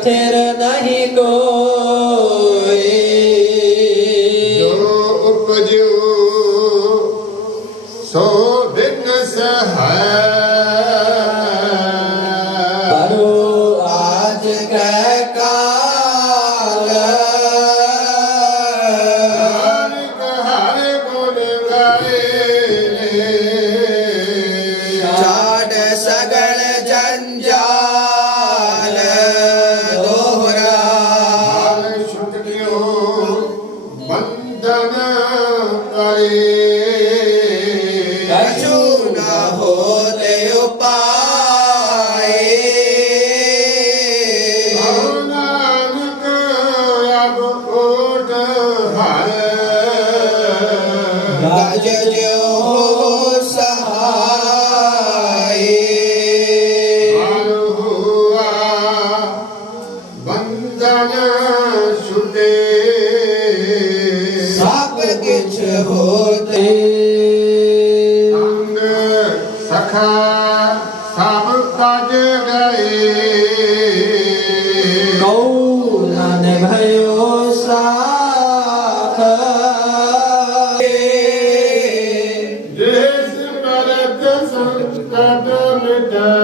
स्थिर नहीं कोई। जो उपजो सो बिन सहाय। करो आज कै काल। नानक हर गुण गाए। छाड़ सगल जंजाल दोहरा। हाल छुटकियो बंधन करे। कछु न होते उपाय। नानक अब ओट हर। गज जो सहाय। हाल हुआ बंधन छुटे। सब किछ होते। संग सखा सब तज गए। कौन भयो साथ। देश भरत संकट मिटै।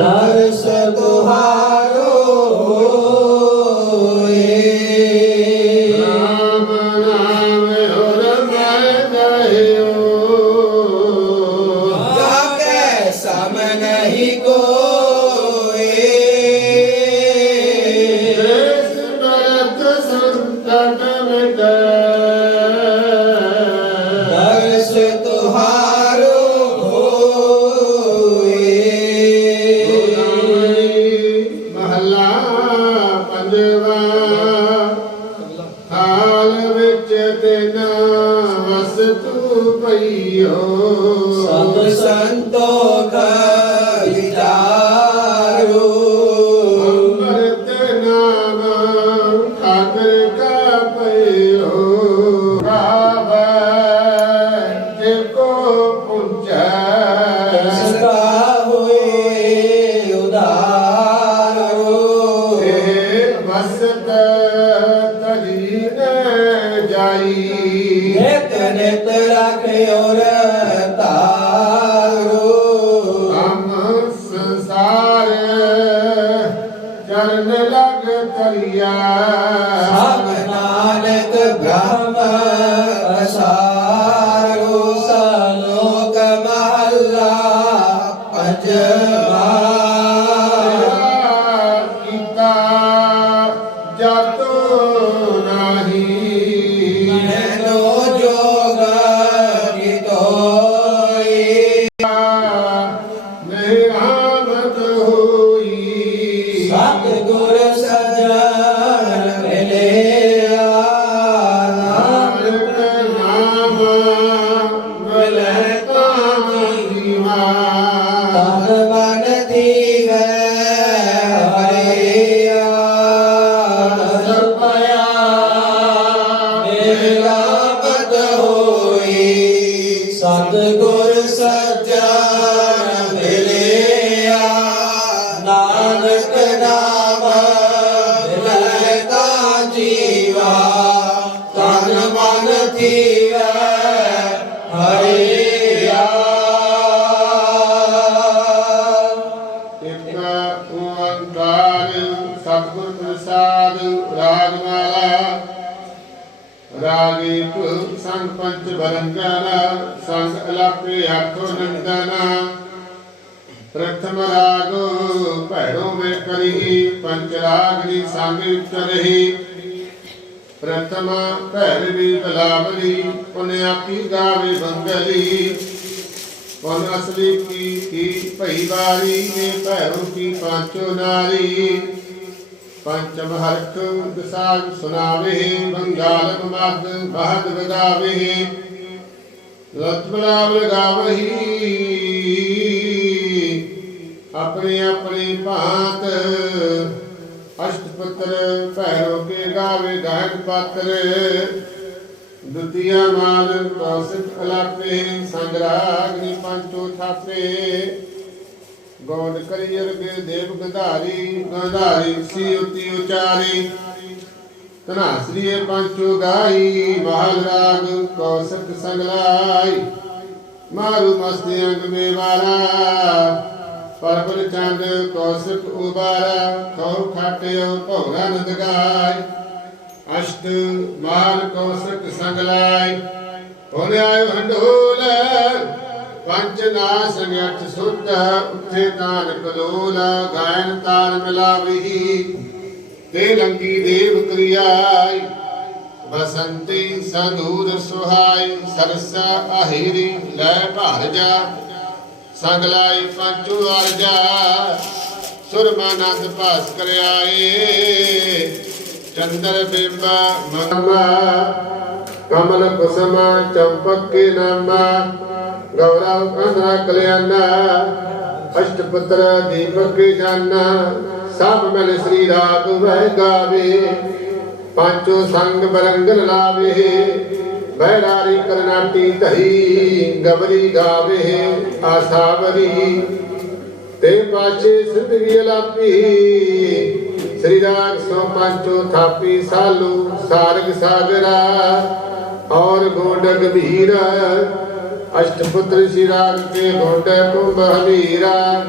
दर्श तुहारो राम नाम और मैं गयो। जाके सम नहीं कोई। देश भरत संकट मिटै। दर्श तुहारो महला पंजवा। हाल विच दिन वस्तु पइयो। सब संतोख विचारो। अमृत नाम ठाकुर का पइयो। गावै जिको पुंचै। सदा होए उदारो। वसत तजीन जाई। नित नित रखियो तारो। हम संसार चरण लग तरिया। सब नानक ब्रह्म असारो। सलोक महला पंजवा। गीता जातो नाही। नैनो जोग कितोई। निरामत होई। सतगुर सजन मिलिया। नानक नाम मिलै ताम जीवा। तन मन धीवै हरिया। सपया मिलापत होई। सतगुर सज्जन मिलिया। नानक नाम मिलै ता जीवा। तन मन धीवै हरिया। एक ओंकार सतगुर प्रसाद। रागमाला रागीत संग पंच बरंगना। संग अलापे आठो नंदना। प्रथम राग भैरो में करी। पंच रागनी सांगे करही। प्रथम भैरवी बलावली। पुण्यापी गावे बंगली। पुन असली की भई बारी। ने भैरो की पांचो नारी। पंचम हरख दसाग सुनावे। बंगालम मद महद बगावे। लक्ष्मणाव गावही अपने अपने भांत। अष्टपत्र भैरव के गावे गायक पात्र। द्वितीय माल कौशिक अलापे। संग्राग्नि पंचो थापे। ਗੋਡ ਕਰੀ ਅਰਗੇ ਦੇਵ ਗੰਧਾਰੀ ਗੰਧਾਰੀ ਸੀ ਉਤੀ ਉਚਾਰੀ ਧਨਾਸਰੀਏ ਪੰਚੋ ਗਾਈ ਮਹਲ ਰਾਗ ਕੌਸਕ ਸੰਗਲਾਈ ਮਾਰੂ ਮਸਤੀ ਅੰਗ ਮੇਵਾਰਾ ਪਰਬਲ ਚੰਦ ਕੌਸਕ ਉਬਾਰਾ ਕਉ ਖਾਟਿਓ ਭੌਰਾ ਨੰਦ ਗਾਈ ਅਸ਼ਟ ਮਾਲ ਕੌਸਕ ਸੰਗਲਾਈ ਹੋਲੇ ਆਇਓ ਹੰਡੋਲ ਪੰਜ ਨਾਸ ਅਠ ਸੁਧ ਉੱਥੇ ਤਾਨ ਕਲੋਲ ਗਾਇਨ ਤਾਨ ਮਿਲਾਵਹੀ ਤੇ ਲੰਗੀ ਦੇਵ ਕਰਿਆਈ ਬਸੰਤੀ ਸੰਦੂਰ ਸੁਹਾਈ ਸਰਸਾ ਆਹਿਰੀ ਲੈ ਭਾਰ ਜਾ ਸੰਗਲਾਈ ਪੰਚੂ ਅਰਜਾ ਸੁਰਮਾਨੰਦ ਭਾਸ ਕਰਿਆਏ ਚੰਦਰ ਬਿੰਬ ਮਮਾ ਕਮਲ ਕੁਸਮ ਚੰਪਕ ਕੇ ਨਾਮਾ ਗੌਰਵ ਕੰਧਰਾ ਕਲਿਆਣਾ ਅਸ਼ਟ ਪੁੱਤਰ ਦੀਪਕ ਜਾਨਾ ਸਭ ਮਿਲ ਸ੍ਰੀ ਰਾਗ ਵਹਿ ਗਾਵੇ ਪੰਚੋ ਸੰਗ ਬਰੰਗਨ ਲਾਵੇ ਬਹਿਰਾਰੀ ਕਰਨਾਟੀ ਧਈ ਗਵਰੀ ਗਾਵੇ ਆਸਾਵਰੀ ਤੇ ਪਾਛੇ ਸਿੰਧਵੀ ਅਲਾਪੀ ਸ੍ਰੀ ਰਾਗ ਸੋ ਪੰਚੋ ਥਾਪੀ ਸਾਲੂ ਸਾਰਗ ਸਾਗਰਾ ਔਰ ਗੋਂਡ ਗੰਭੀਰ ਅਸ਼ਟ ਪੁੱਤਰ ਸ੍ਰੀ ਰਾਗ ਕੇ ਗੋਂਡ ਕੁੰਭ ਹਮੀਰਾ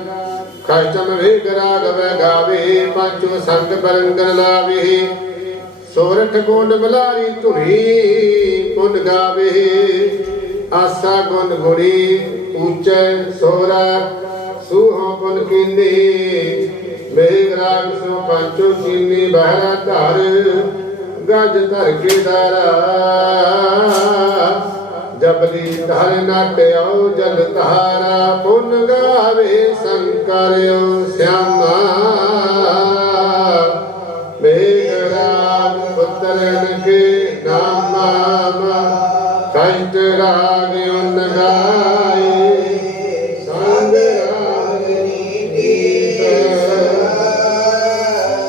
ਕਸ਼ਟਮ ਵੇਗ ਰਾਗ ਵੈ ਗਾਵੇ ਪੰਚੋ ਸੰਗ ਬਰੰਗਨ ਲਾਵੇ ਸੋਰਠ ਗੋਂਡ ਮਲਾਰੀ ਧੁਨੀ ਪੁਨ ਗਾਵੇ ਆਸਾ ਗੁਣ ਗੁਣੀ ਉੱਚੈ ਸੋਰਾ ਸੂਹੋ ਪੁਨ ਕੀਨੀ ਮੇਘ ਰਾਗ ਸੋ ਪੰਚੋ ਕੀਨੀ ਬਹਿਰਾ ਧਰ ਗਜ ਧਰ ਕੇ ਦਾਰਾ ਜਬਲੀ ਧਰ ਨਾਟਿਓ ਜਲ ਧਾਰਾ ਪੁਨ ਗਾਵੇ ਸੰਕਰਿਓ ਸਿਆਮਾ ਮੇਘ ਰਾਗ ਪੁੱਤਰਨ ਕੇ ਨਾਮਾ ਕੰਟ ਰਾਗ ਉਨ ਗਾਏ ਸੰਗ ਰਾਗ ਨੀਤੀ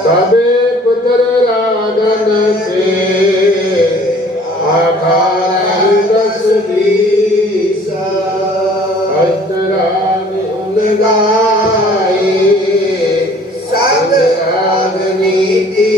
ਸਭੇ ਪੁੱਤਰ ਰਾਗਨ ਕੇ ਆਖਾਰ ਦਸ ਵੀਸਾ ਕੰਟ ਰਾਗ ਉਨ ਗਾਏ ਸੰਗ ਰਾਗ ਨੀਤੀ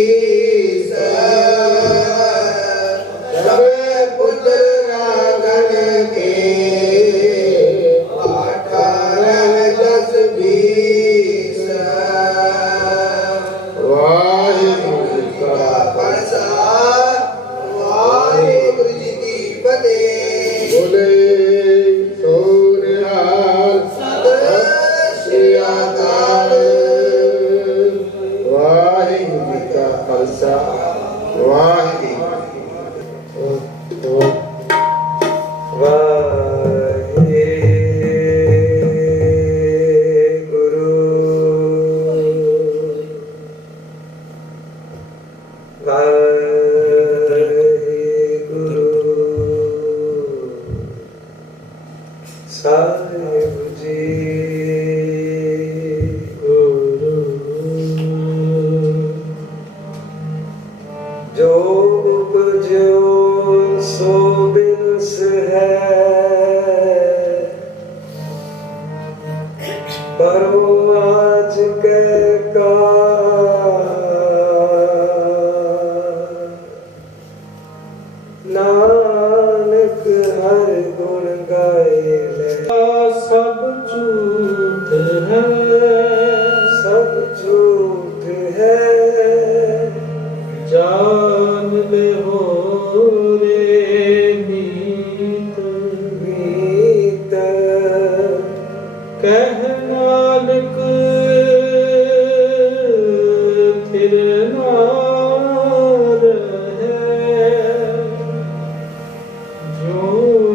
ਜੋ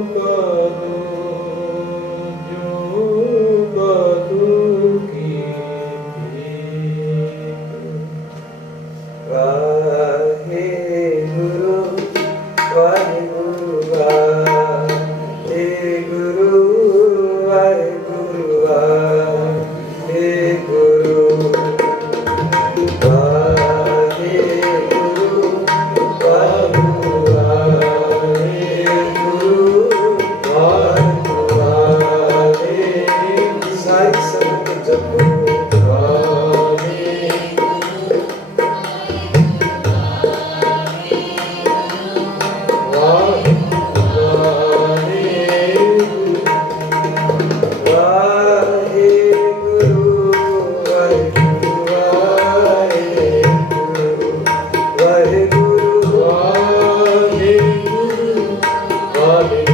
ਕਰੂ ਵਾਹਿਗੁਰੂ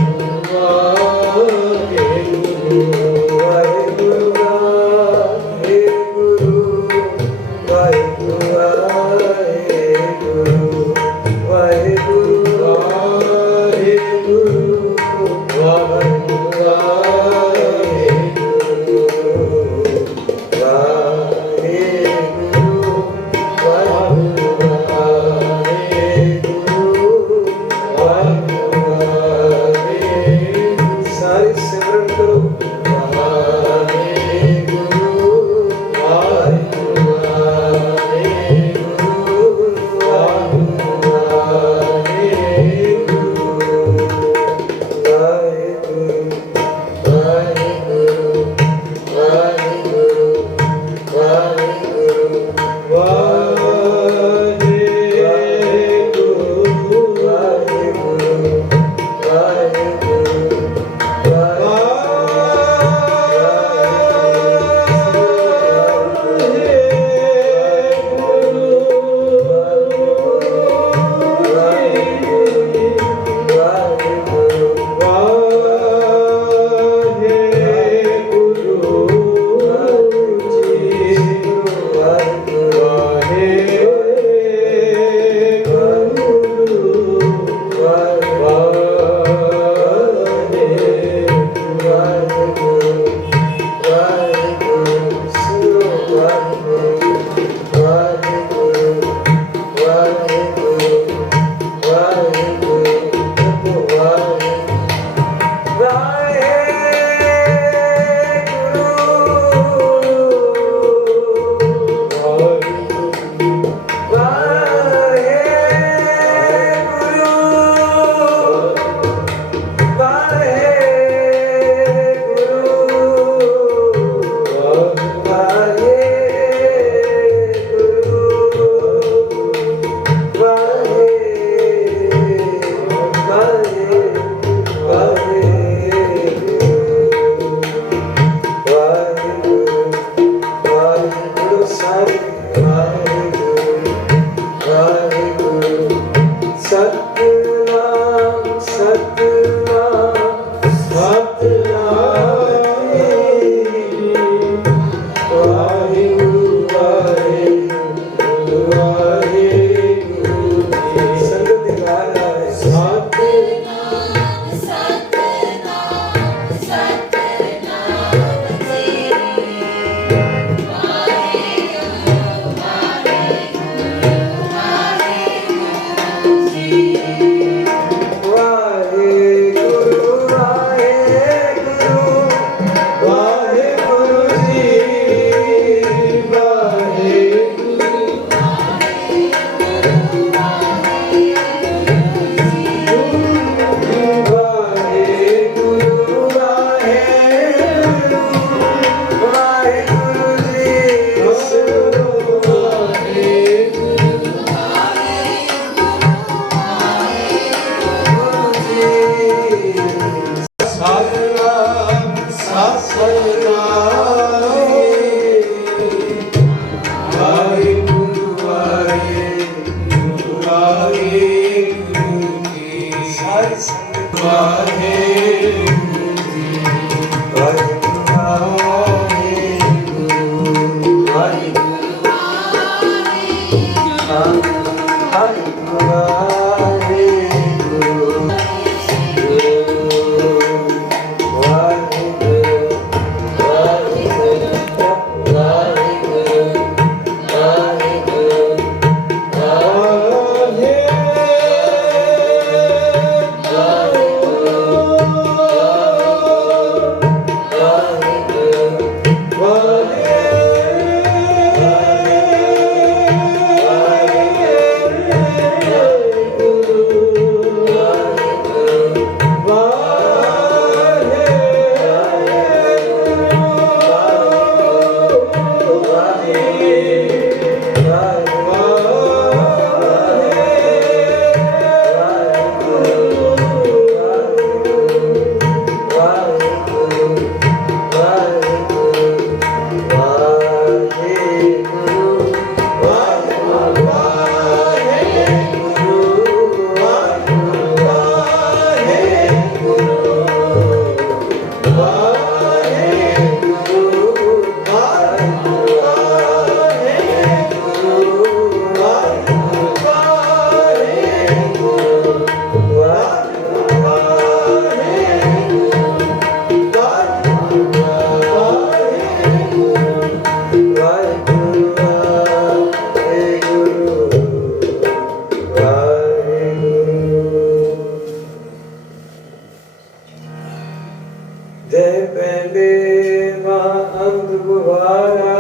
अंत गुबारा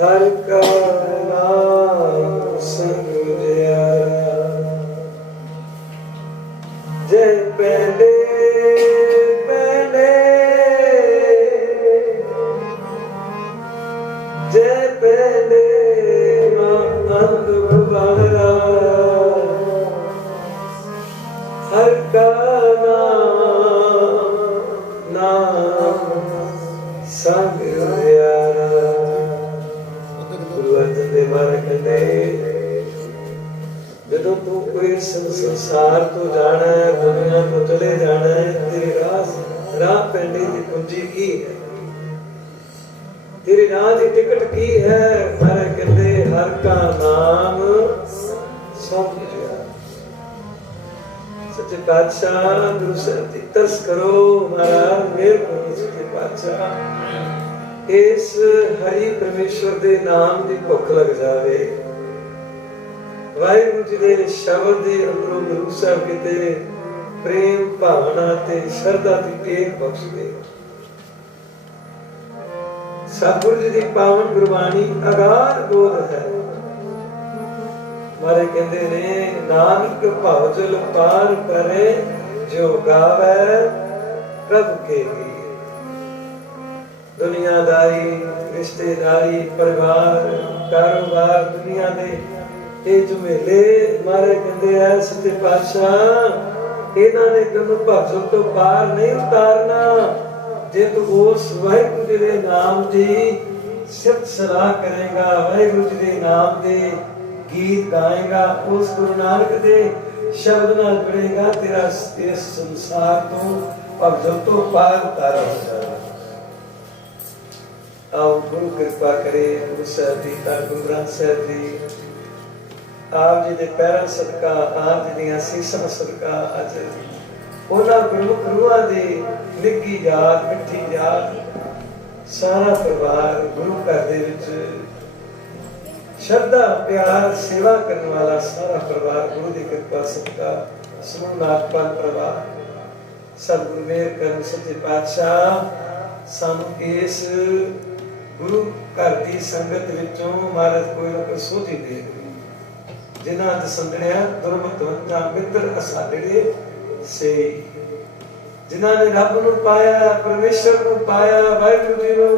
हर का नाम संग उजियारा जय पहले पहले जय पहले अंत गुबारा हर का नाम संग उजियारा। गुरु अर्जन देव महाराज कहते जदों तू कोई संसार तो जाना है, दुनिया तो चले जाना है, तेरी राह पैंडी की कुंजी की है, तेरी राह की टिकट की है। महाराज कहते हर का नाम सौंप दिया। सच्चे पातशाह गुरु साहब जी तरस करो महाराज, मेहर करो सच्चे पातशाह, इस हरि परमेश्वर दे नाम दी भुख लग जावे। वाहिगुरु जी दे शब्द दे अंदरों गुरु साहब किते प्रेम भावना ते श्रद्धा दी टेक बख्श दे। सतगुरु जी दी पावन गुरबाणी अगाध बोध है। मारे कहते ने नानक भाव जल पार करे जो गावे प्रभु के गीत। दुनियादारी रिश्तेदारी परिवार कारोबार दुनिया दे ये झमेले मारे कहते हैं सच्चे पातशाह इन्हां ने तैनूं भवजल तो पार नहीं उतारना जे तू उस वाहिगुरु जी दे नाम दी सिफत सलाह करेगा, वाहिगुरु जी दे नाम दे गीत गाएगा, उस गुरु नानक दे शब्द नाल जुड़ेगा, तेरा इस संसार तो भवजल तो पार उतारा हो जाएगा। आओ गुरु कृपा करे, गुरु साहब जी गुरु ग्रंथ साहब जी आप जी दे पैरां सदका, आप जी दी असीसां सदका अज उन्हां गुरमुख रूहां दी निੱਘी याद मिठी याद सारा परिवार गुरु घर दे विच श्रद्धा प्यार सेवा करने वाला सारा परिवार गुरु दी कृपा सदका समूह नागपाल परिवार सतगुरु मेहर करन। सच्चे पातशाह सानू इस गुरु घर दी संगत विचों महाराज कोई ना कोई सोझी दे जिन्हां च संगणिया दुर्मतवंता मित्र असाडड़े से जिन्हां ने रब नूं पाया परमेश्वर नूं पाया वाहिगुरु जी नूं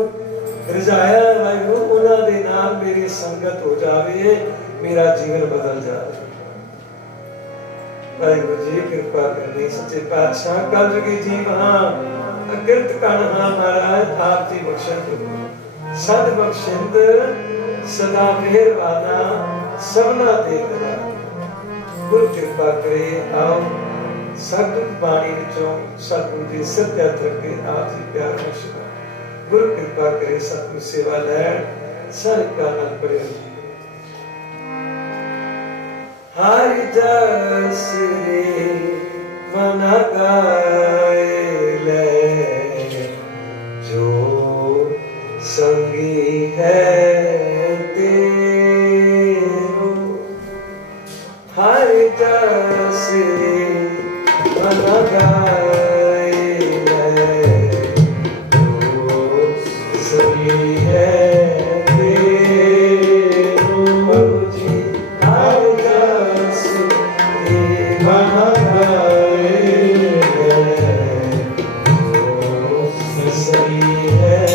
रिझाया वाहिगुरु उन्हां दे नाल मेरी संगत हो जावे, मेरा जीवन बदल जावे। वाहिगुरु जी कृपा करनी। सच्चे पातशाह कलयुगी जीव हां अगिरत कण हां महाराज आप जी बख्शण सद बख्शिंद सदा मेहरबाना सबना देखदा गुरु कृपा करे। आओ सतगुरु बाणी विचों सतगुरु जी सत्य रखे आप जी प्यार बख्शो। गुरु कृपा करे सतगुरु सेवा लैण सारे काल पड़े। हरि जस रे मन गाए ले जो संगी है तेरो। हरि जस रे मन गाए ले जो संगी है तेरो। प्रभु जी हरि जस रे मन गाए ले जो संगी है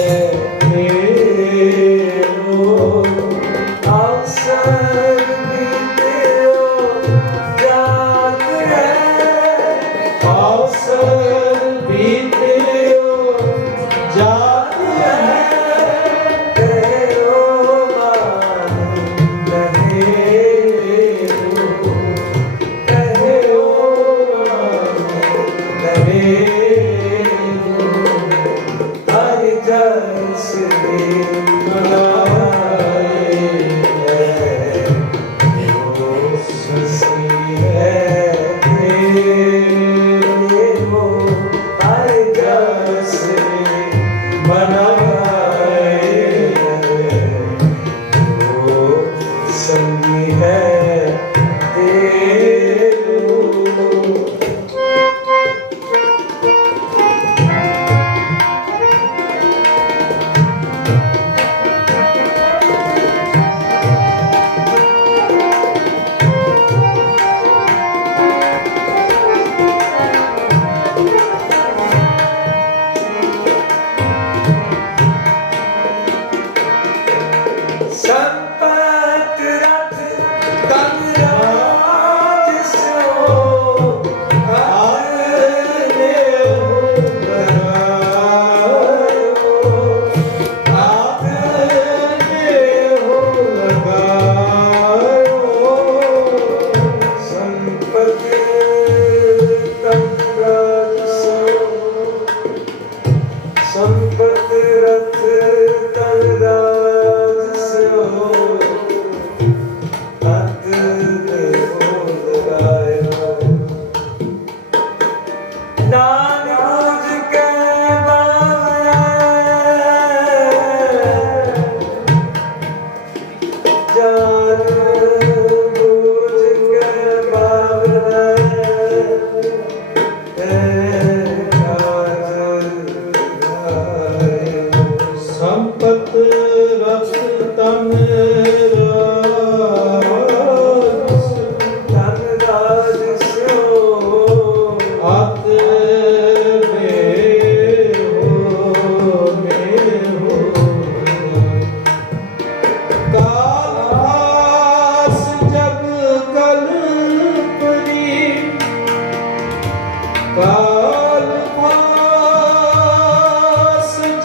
काल फास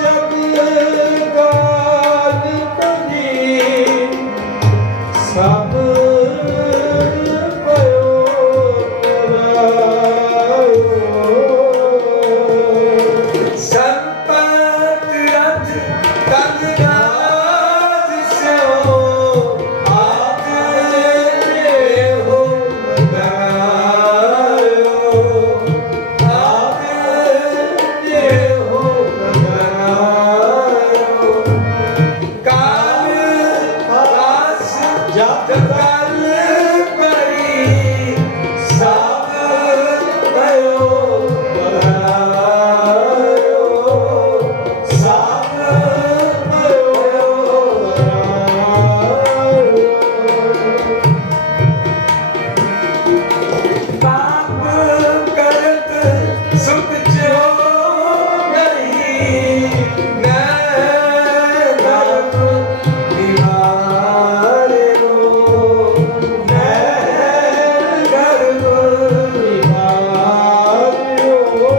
जब गाल करी सब भयो संपत रथ तन राज स्यो आद हो गयो आद हो गयो काल फास जब गाल करी सब भयो पाप करत सुख जो नहीं न गर्भ निवारे हो न गर्भ निवारे हो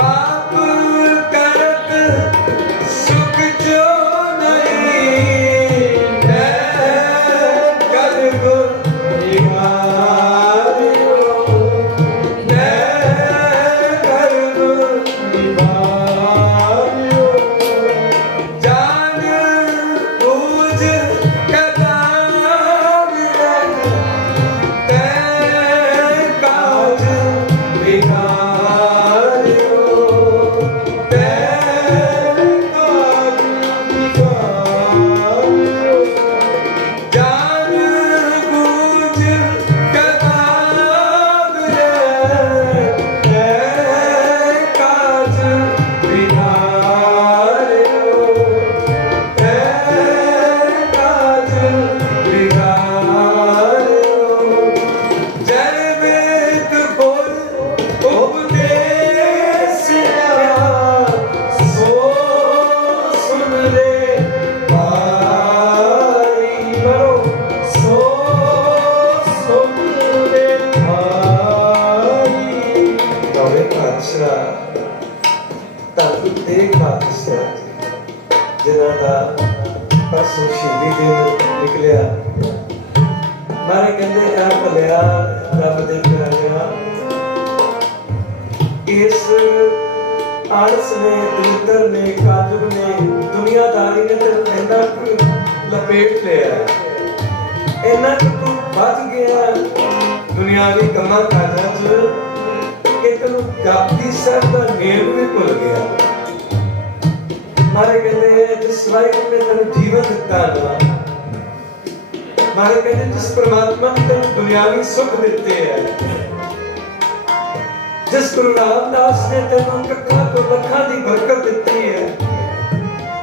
पाप करत सुख जो नहीं न गर्भ निवारे हो न गर्भ निवारे हो जान बूझ कदार ते काज बिगाड़े हो ते काज बिगाड़े हो जान बूझ कदार ते काज बिगाड़े हो ते काज बिगाड़े हो जय वेद बोल उपदेश सो सुन रे भाई करो सो सुन रे भाई नवे पातशाह तन तेग पातशाह जिन्हां दा परसों शहीदी दिन निकलिया मारे कहंदे आ भलिया रब दे प्यारिआ इस आलस ने दरिद्र ने काजुग ने दुनियादारी ने तेरे इन्ना कुछ लपेट लिया इन्ना कुछ बच गया दुनियावी कमां काजां च कि तेनू जापदी साहब दा नेम भी भुल गया मारे कहते जिस वाहिगुरू ने तेनू जीवन दिता ना मारे कहते जिस परमात्मा ने तेनू दुनियावी सुख दिते है जिस गुरु रामदास ने तेनू कखा तो लखा दी बरकत दिती है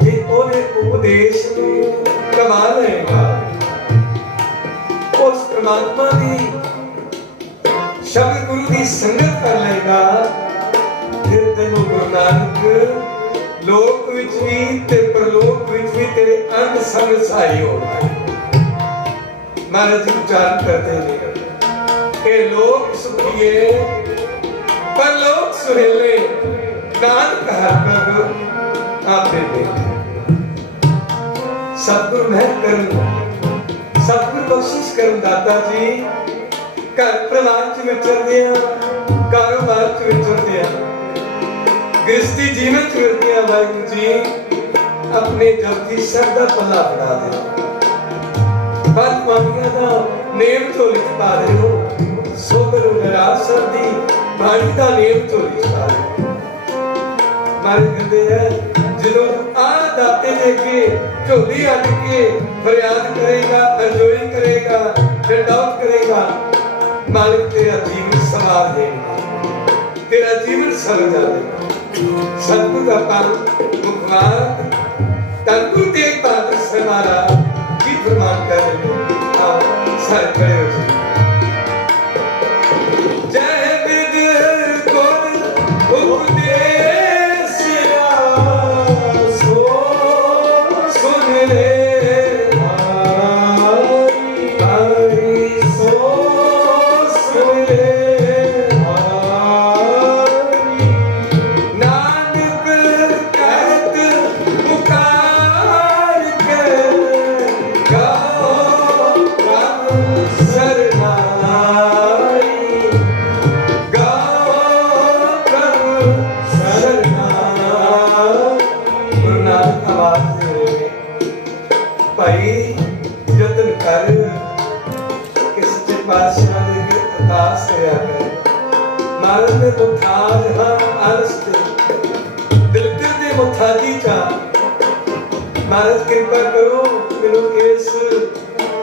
जे ओदे उपदेश नू कमा लेगा उस परमात्मा दी शब्द गुरु दी संगत कर लेगा फिर तेनू गुरु नानक लोक विच भी ते परलोक विच भी तेरे अंग संग सहाई होगा महाराज जी उच्चारण करते हैं कि लोक सुखिए परलोक सुहेले नानक हर प्रभ आपे बेटे सतगुरु मेहर करन सतगुरु बख्शिश करन दाता जी घर परिवार च विचरदे आ कारोबार च विचरदे आ गृहस्थी जीवन च विचरदे आ वाहिगुरू जी अपने जपजी साहब दा पल्ला बना दे पद पाणियां दा नेम झोली च पा दे हो सो गुरु निराश साहब दी बाणी दा नेम झोली च पा दे मारे कहते हैं ਜਦੋਂ आ दाते दे के झोली अट के फरियाद करेगा अंजोई करेगा डंडौत करेगा मालिक तेरा जीवन संवार देगा तेरा जीवन सर जाएगा सतगुरु का पान मुखवार तनगुरु तेग बहादुर से हमारा की फरमान कर रहे हो आप सर खड़े हो जाइए जय विद गुर उपदेश सो सुन रे भाई सो सुन रे भाई आस करा कर महाराज ने मुथाज हाँ आलस दे दिल दे मुथाजी चा महाराज कृपा करो मैनू इस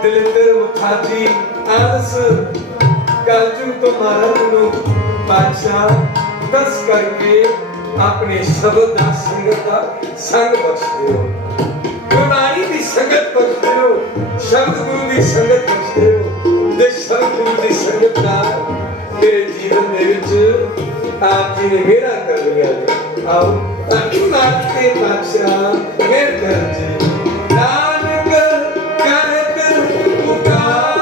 दिलकर मुथाजी आलस कालजुग तो महाराज नू पातशाह दस करके अपने शब्द दा संगत दा संग बख्शदे हो गुरबाणी दी संगत बख्शदे हो शब्द गुरु दी संगत बख्शदे हो ते शब्द गुरु दी संगत नाल तेरे जीवन दे विच आप जी ने मेरा कर लिया आओ ताकि नाथ के पातशाह मेर कर जी नानक कहत पुकार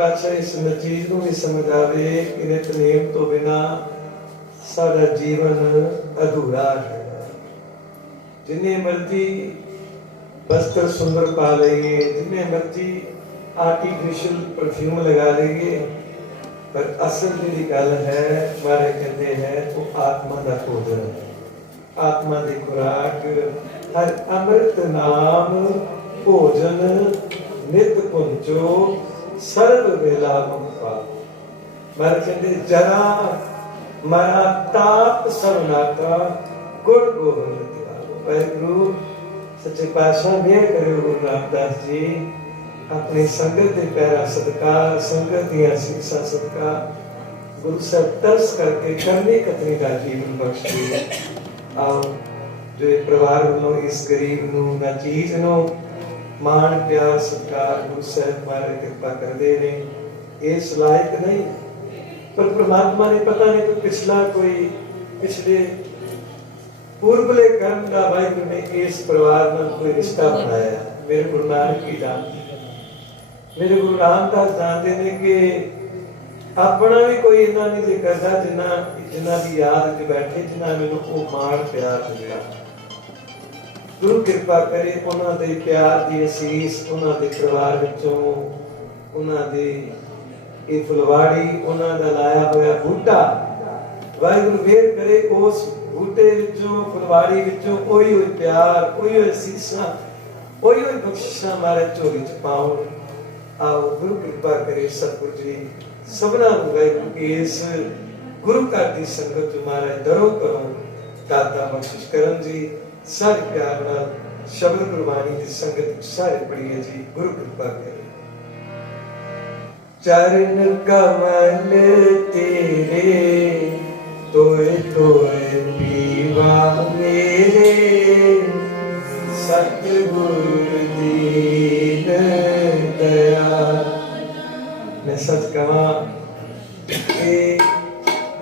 पातशाह इस चीज को भी समझ आवे कि नितनेम तो बिना सारा जीवन अधूरा है जिन्हें मर्जी वस्त्र सुंदर पा लेंगे जिन्हें मर्जी आर्टिफिशियल परफ्यूम लगा लेंगे पर असल जी गल है मारे कहते हैं वो आत्मा का भोजन है आत्मा की खुराक हर अमृत नाम भोजन नित पुंचो सर्व वेला मुक्ता मारे कहते जरा मरा ताप सबनाता गुण गोविंद वाहिगुरु सच्चे पातशाह मेहर करो गुरु रामदास जी अपनी संगत के पैरा सदका संगत दियां सीसा सदका गुरु साहब तरस करके करने कतनी का जीवन बख्श दे आओ जो परिवार वालों इस गरीब नू ना चीज नो मान प्यार सत्कार गुरु साहब मारे कृपा कर दे ने इस लायक नहीं पर परमात्मा ने पता नहीं तो पिछला कोई पिछले पूर्वले कर्म का वाहिगुरु ने इस परिवार में कोई रिश्ता बनाया मेरे गुरु नानक की दान मेरे गुरु रामदास जानते ने कि अपना भी कोई इन्ना नहीं जे करदा जिन्ना जिन्ना की याद च बैठे जिन्ना मैनू वो मान प्यार दिया गुरु कृपा करे उन्हां दे प्यार दी असीस उन्हां दे परिवार विचों उन्हां दे ये फुलवाड़ी उन्हां दा लाया होया बूटा वाहिगुरु मेहर करे उस बूटे विचों फुलवाड़ी विचों कोई होई प्यार कोई होई असीसां कोई होई बख्शिशां मारे झोली च पाउण आओ गुरु कृपा करे सतगुरु जी सबना वाहिगुरु इस गुरु घर की संगत जो महाराज दरो करो दाता बख्शिश करन जी सारे प्यार नाल शब्द गुरबाणी की संगत सारे पढ़िए जी गुरु कृपा करे चरण कमल तेरे तोए तोए पीवा मेरे सतगुरु दीन दया मैं सच कहा कि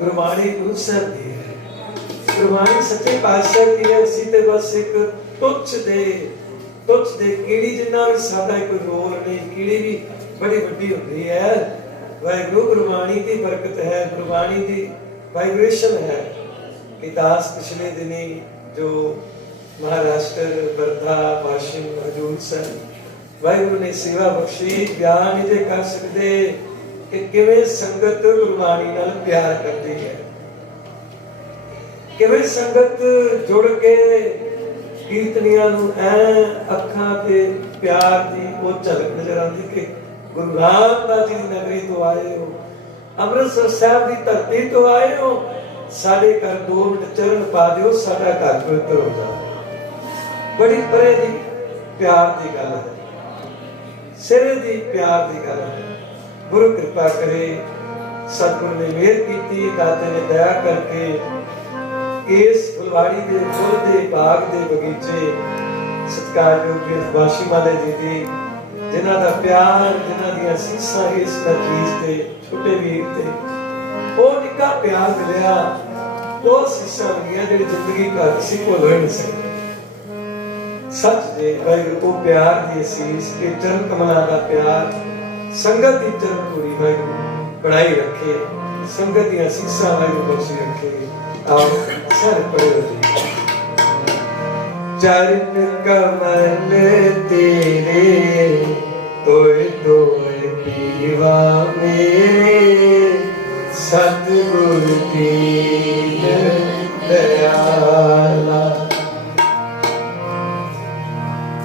ਗੁਰਬਾਣੀ ਗੁਰੂ ਸਾਹਿਬ ਦੀ ਹੈ। ਗੁਰਬਾਣੀ ਸੱਚੇ ਪਾਤਸ਼ਾਹ ਦੀ ਹੈ। ਅਸੀਂ ਤੇ ਬਸ ਇੱਕ ਤੁੱਛ ਦੇ ਕੀੜੀ ਜਿੰਨਾ ਵੀ ਸਾਡਾ ਕੋਈ ਰੋਲ ਨਹੀਂ। ਕੀੜੀ ਵੀ ਬੜੀ ਵੱਡੀ ਹੁੰਦੀ ਹੈ। ਵਾਹਿਗੁਰੂ ਗੁਰਬਾਣੀ ਦੀ ਬਰਕਤ ਹੈ, ਗੁਰਬਾਣੀ ਦੀ ਵਾਈਬ੍ਰੇਸ਼ਨ ਹੈ। ਕਿ ਦਾਸ ਪਿਛਲੇ ਦਿਨੀ ਜੋ महाराष्ट्र वर्धा वाशिम हजूर सन वाहिगुरु ने सेवा बख्शी बियान नहीं जे कर सकते कि किवें संगत गुरबाणी नाल प्यार करती है, किवें संगत जुड़ के कीर्तनियां नूं ऐ अखां ते प्यार दी वो झलक नजर आती कि गुरु रामदास जी दी नगरी तो आए हो, अमृतसर साहब दी धरती तो आए हो, साडे घर 2 मिनट चरण पा दिओ, साडा घर पवित्र हो जाए। बड़ी परे दी प्यार दी गल है, सिरे दी प्यार दी गल है। गुरु कृपा करे, सतगुरु ने मेहर की, दाते ने दया करके इस फुलवाड़ी दे फुल दे बाग दे बगीचे सत्कारयोग वाशी माले जी दी जिन्हां दा प्यार, जिन्हां दी असीसां इस नचीज ते छोटे वीर ते वो निक्का प्यार मिलिया, वो असीसां मिलियां जिहड़ी जिंदगी भर सी भुल नहीं सकदी। सच दे वाहिगुरू को प्यार दी असीस के चरण कमलां दा प्यार संगत दी चरण पूरी वाहिगुरू बढ़ाई रखे, संगत दी असीसां वाहिगुरू बख्शी रखे। आओ सर पढ़ो जी। चरण कमल तेरे तोय तोय पीवा मेरे, सतगुरु दीन दयाला।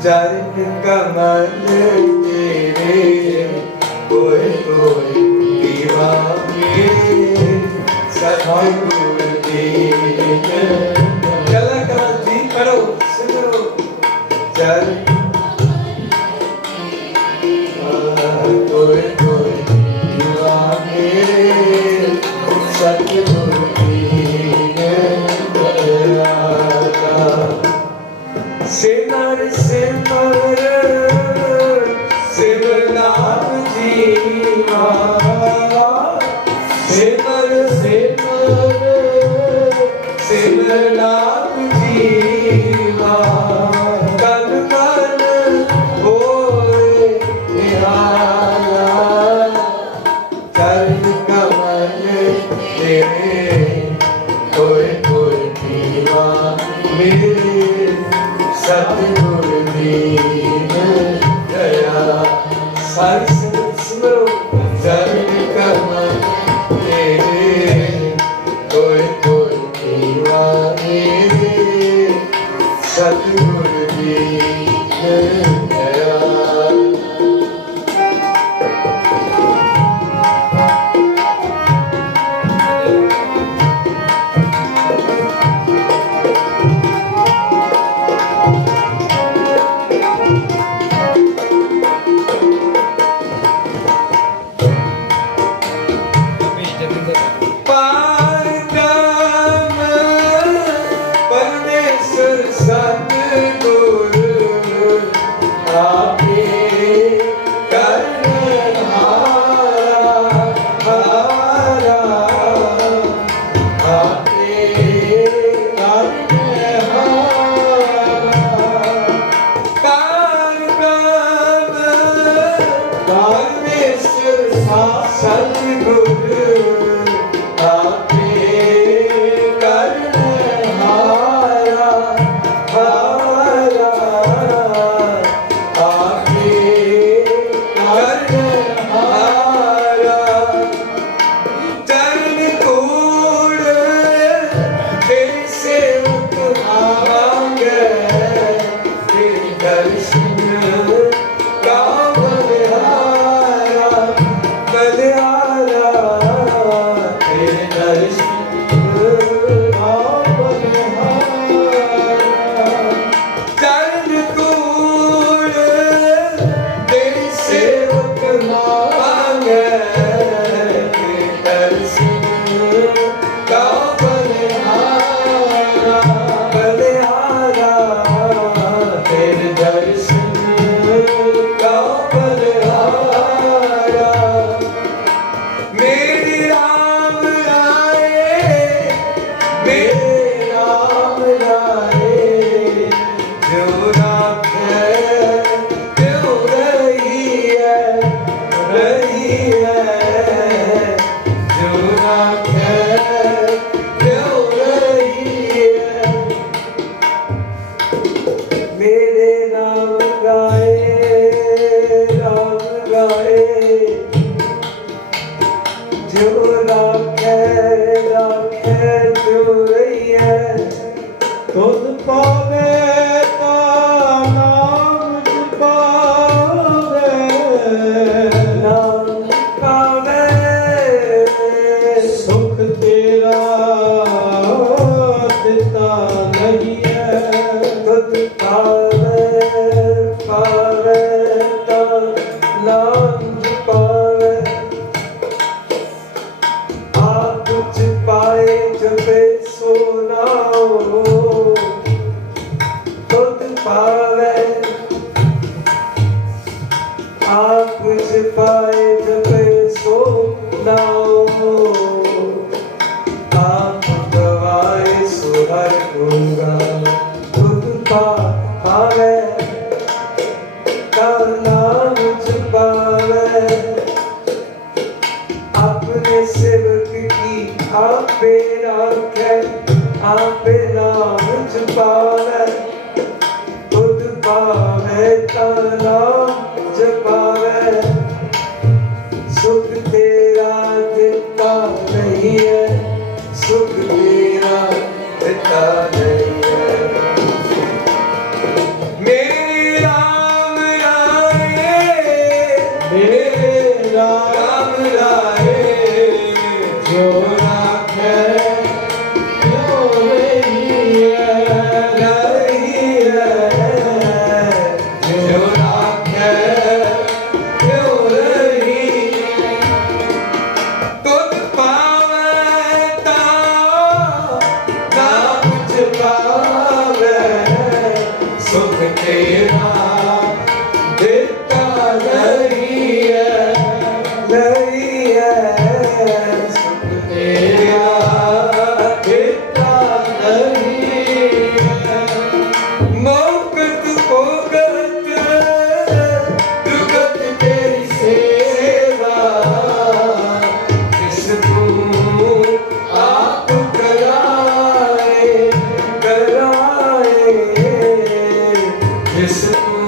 चरण कमल तेरे तोय तोय पीवा मेरे, सतगुरु दीन। चला कमल जी पढ़ो सुनो। चरण तोय तोय पीवा मेरे, सतगुरु दीन दयाला। सिमर सिमर सिमरनाथ जीवा, सिमर सिमर सिमरनाथ जीवा, तन मन होए निहारा। चरण कमल तेरे तोय तोय पीवा मेरे, सतगुरु दीन दया। सारी संगत सिमरो। चरण कमल तेरे तोय तोय पीवा मेरे, सतगुरु दीन दया। मेरी राम आए मेरे राम लाए जो राखे क्यों रही है जो राखे क्यों रही है मेरे राम गाए जो राखे जो रही है तुझ पावे ता नाम पावे सुख तेरा दिता नहीं है तुझ पावे ता नाम पावे आप कुछ पाए जब सोनाओ तुझ पावे आप कुछ पाए जब सोनाओ आप गवाए सुहर गुंगा तुझ पावे नाम छुपावे अपने सेवक की आपे राखे आपे नाम छुपावे खुद पावे ता नाम जपावे सुख तेरा देता नहीं है सुख तेरा देता नहीं है मेरे राम लाए जो राखे क्यों रही है जो राखे क्यों रही तुझ पावे ता ना कुछ पावे सुख तेरा देता नहीं है सुख तेरा देता नहीं है मौकत भोगत दुगत तेरी सेवा किस तू आप कराए जिस तू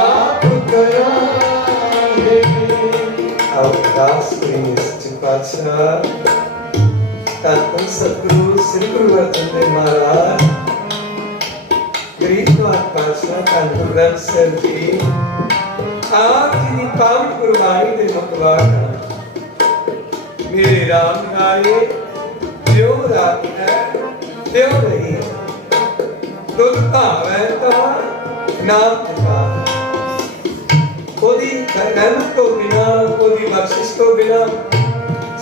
आप कराए अवकाश पातशाह धन सतगुरु श्री गुरु अर्जन देव महाराज गरीबनाथ पातशाह धन गुरु ग्रंथ ਸਾਹਿਬ जी आप जी पावन गुरबाणी दे मुखवाक मेरे राम गाए जो राखे त्यों रही तुझ भावै ता नाम जपावे ओदी रहमत तो बिना ओदी बख्शिश तो बिना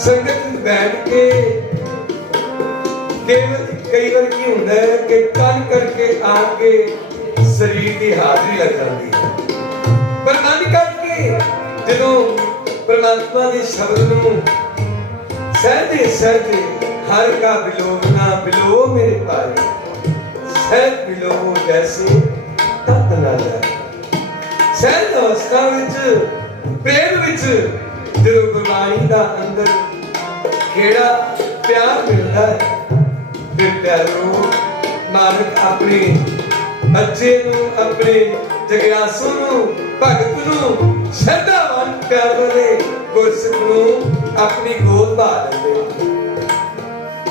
संगत में बैठ के केवल कई बार की होता है कि कान करके आके शरीर की हाजरी लग जाती है पर मन करके जदों परमात्मा के शब्द नूं सहजे सहजे हर का बिलोना बिलो मेरे पाए सहज बिलो जैसे तत ना जाए सहज अवस्था विच प्रेम विच जदों गुरबाणी दा अंदर खेड़ा प्यार मिलता है फिर प्यारो मालिक अपने बच्चे नूं अपने जगयासू नूं भगत नूं श्रद्धावान प्यार वाले गुरसिख नूं अपनी गोद पा लेंदे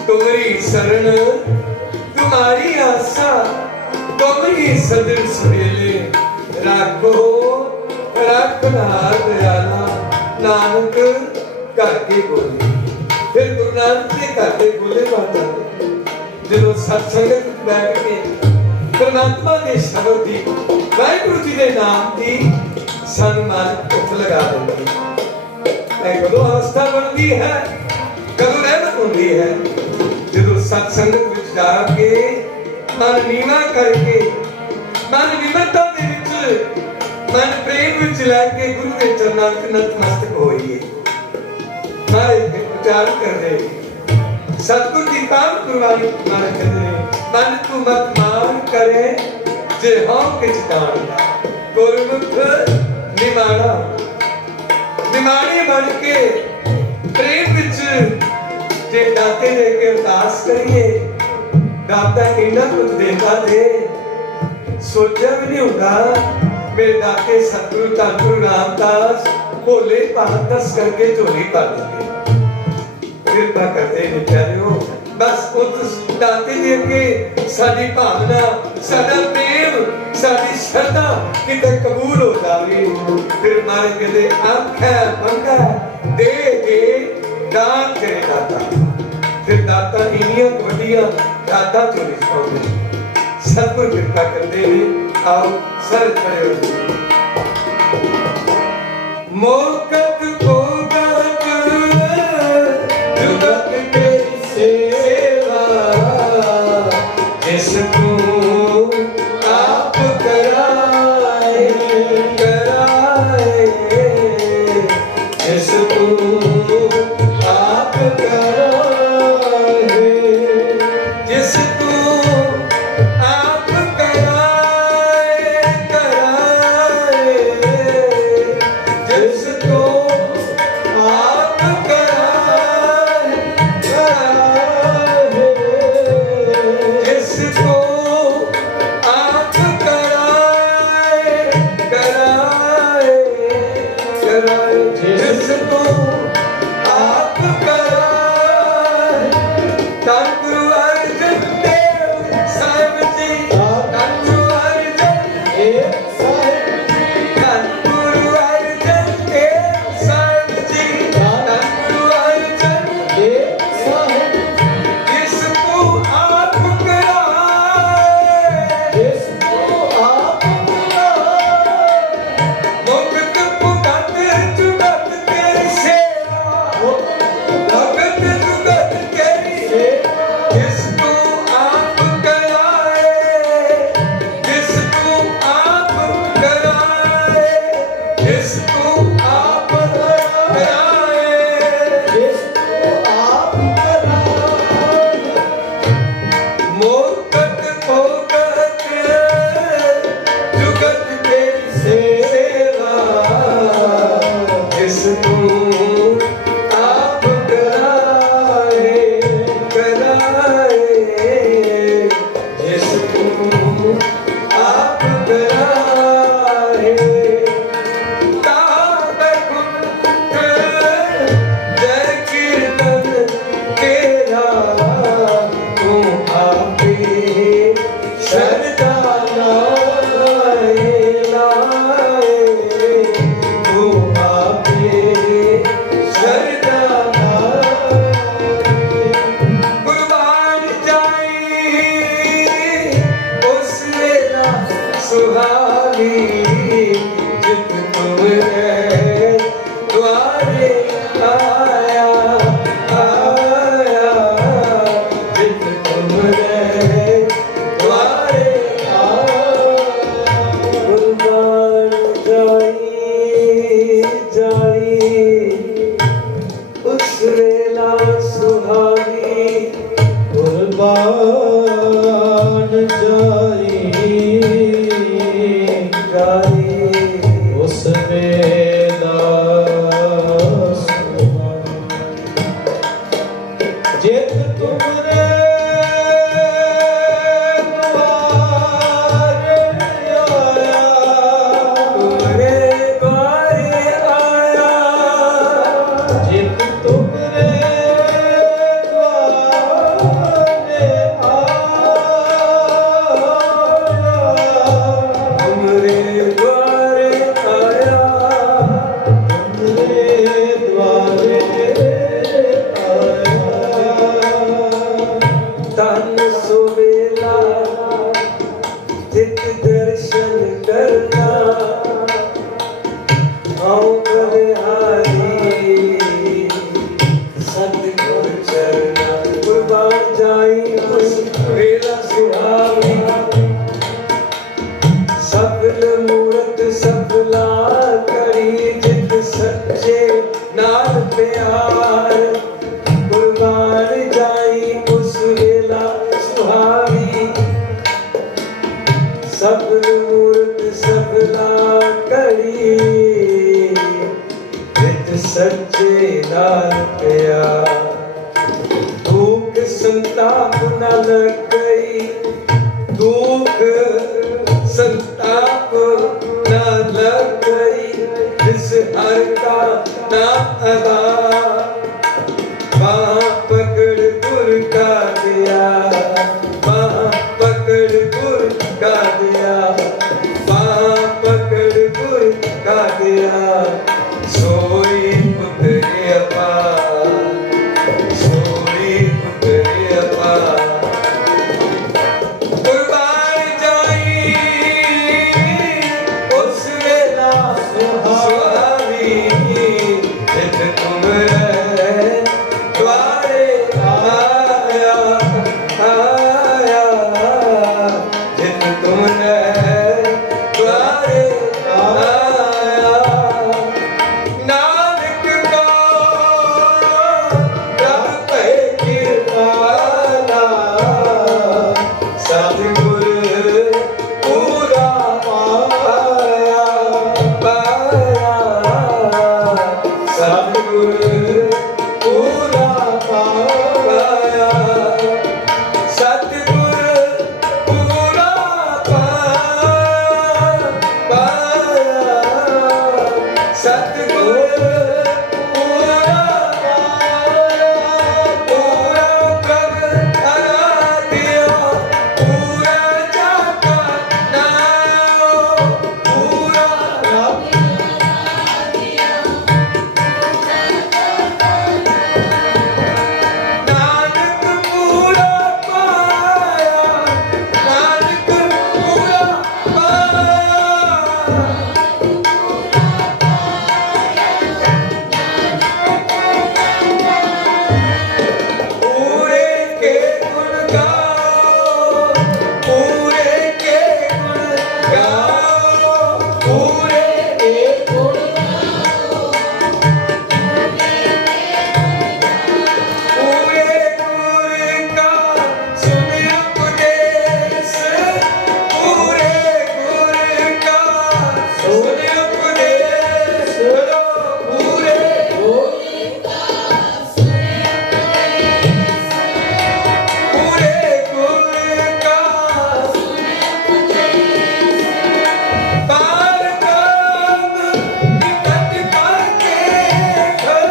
तुम्हारी शरण तुम्हारी आशा तुम्हारी सजन सुहेले राखो रखनार दयाला नानक घर के बोले फिर गुरु नानक के घर के बोले बात जो सत्संगत बैठ के परमात्मा के शब्द की वाहिगुरु जी के नाम की सन मालिक उठ लगा देंगे कदों अवस्था बनती है कदों रहमत होती है जो सत्संगत विच जाके मन नीवा करके मन विमरता दे विच मन प्रेम विच लैके गुरु के चरणां विच नतमस्तक होइए मारे विचार कर दे सतगुरु की काम कुर्बानी मान करे मन तू मत मान करे जे हम किछ कान गुरमुख निमाणा निमाणी बन के प्रेम विच जे दाते दे के अरदास करिए दाता इन्ना कुछ देता दे सोचा भी नहीं होगा मेरे दाते सतगुरु धन गुरु रामदास भोले भांत दस करके झोली पा देंगे कृपा करते हैं प्यारियों बस उस दाते दे के साडी भावना साडा प्रेम साडी श्रद्धा किते कबूल हो जावे फिर मारे कहते आंखा मंगा दे दे दान करे दाता फिर दाता इनिया वड्डियां दाता चोरी पाउंदे सतगुरु कृपा करते हैं आओ सर खड़े हो मोकत भोगत जुगत तेरी सेवा जिसको आप कराए कराए जिसको आप कराए जिसको आप कराए कराए जिसको आप कराए कराए जिसको आप कराए कराए कराए जिसको आप कराए धन गुरु अर्जन देव साहिब जी धन गुरु अर्जन देव साहिब जी धन गुरु अर्जन देव साहिब जी धन गुरु अर्जन देव साहिब जिसको आप कराए जिसको आप कराए मुक्त पुगत जुगत तेरी सेवा भगत जुगत तेरी सेवा जिसको आप कराए जिसको आप कराए जिसको आप कराए जिसको आप कराए मोकत भोगत जुगत तेरी सेवा जिसको आप कराए कराए जिसको आप कराए जय कीर्तन तेरा तू आपे शरदा लाए लाए तू आपे शरदा लाए कुर्बान जाई उस वेला सुहागी जित तुम है द्वारे आया आया जित तुम है द्वारे आया कुर्बान जाई जाई उस वेला सुहागी कुर्बान जाई जाई उस वेला जित तुमरे द्वारे आया तुमरे द्वारे आया जित तुमरे द्वारे नाल प्यार कुर्बान जाई संताप न लग गई, दुख संताप न लग गई, जिस हर का नाम अदा, बाह पकड़ गुर का दिया, बाह पकड़ गुर का दिया, बाह पकड़ गुर का दिया, सोई पुतरी अपार, सोई पुतरी अपार। कुर्बान जाई उस वेला सुहावी, जित तुम रहे द्वारे आया, आया, जित तुम रहे द्वारे आया। नानक को प्रभ पे कृपाला, सतगुर पूरा पाया, पाया, सतगुर पूरा पाया, सतगुर पूरा पाया, पाया, सतगुर पूरा पाया, पूरा प्रभ हरा दिया, पूरा जाका नाम, पूरा रब नानक पूरा पाया, नानक पूरा पाया। पूरे के गुण गाओ, पूरे के गुण गाओ, पूरे के गुण गाओ, पूरे गुण का सुन उपदेश, पूरे गुण का सुन उपदेश, पूरे पूरे गुण का पार काम निकट करके घर,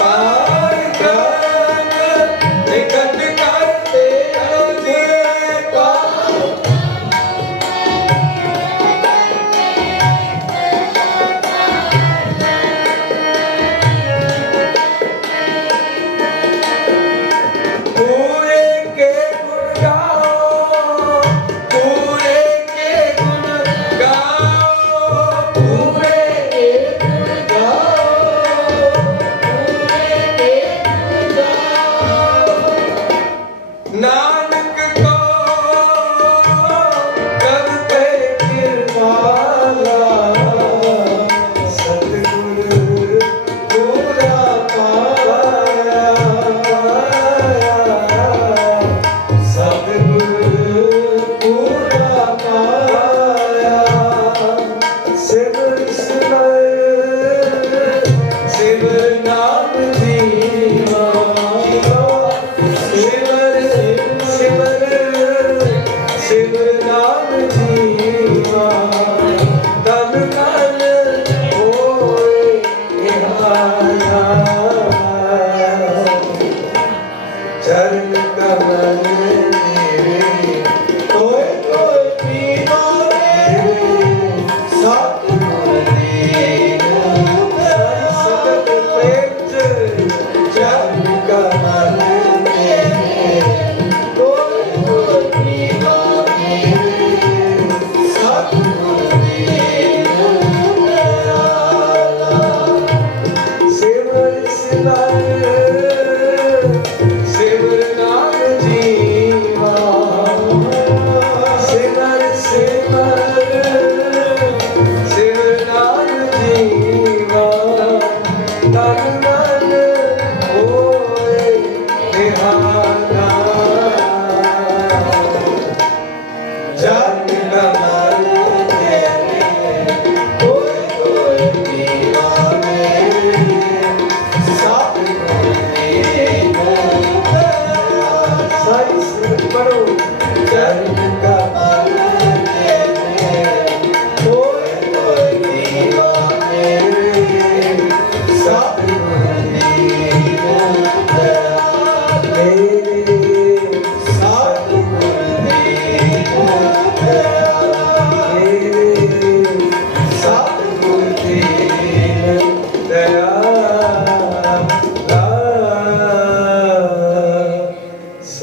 पार काम निकट करते जे पार। पूरे के गुण गाओ, पूरे के गुण गाओ, पूरे के गुण गाओ, पूरे के गुण गाओ। नानक को कर पे कृपाला, सतगुर पूरा पाया, सतगुर पूरा पाया। सिमर सिमर सिमर नाम जीवा, सिमर सिमर सिमर नाम जीवा, तन तन होए निहाया, चरण कमल तेरे कोई कोई पीवा मेरे, सतगुर दीन सतत प्रेम से, चरण कमल तेरे कोई कोई पीवा मेरे, सतगुर दीन दयाला। सिमर सिमर सिमर नाम जीवा,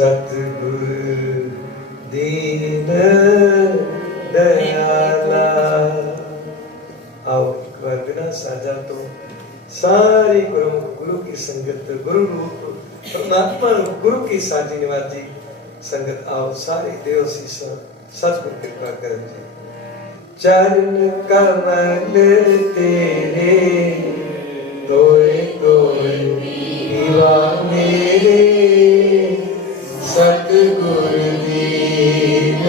सतगुर दीन दयाला। आओ एक बार बिना साजा तो सारी गुरु की संगत, गुरु रूप परमात्मा गुरु की साजी निवाजी संगत, आओ सारे देव सीसा सतगुर कृपा करें जी। चरण कमल तेरे तोए तोए दीवा मेरे, सतगुर दीन।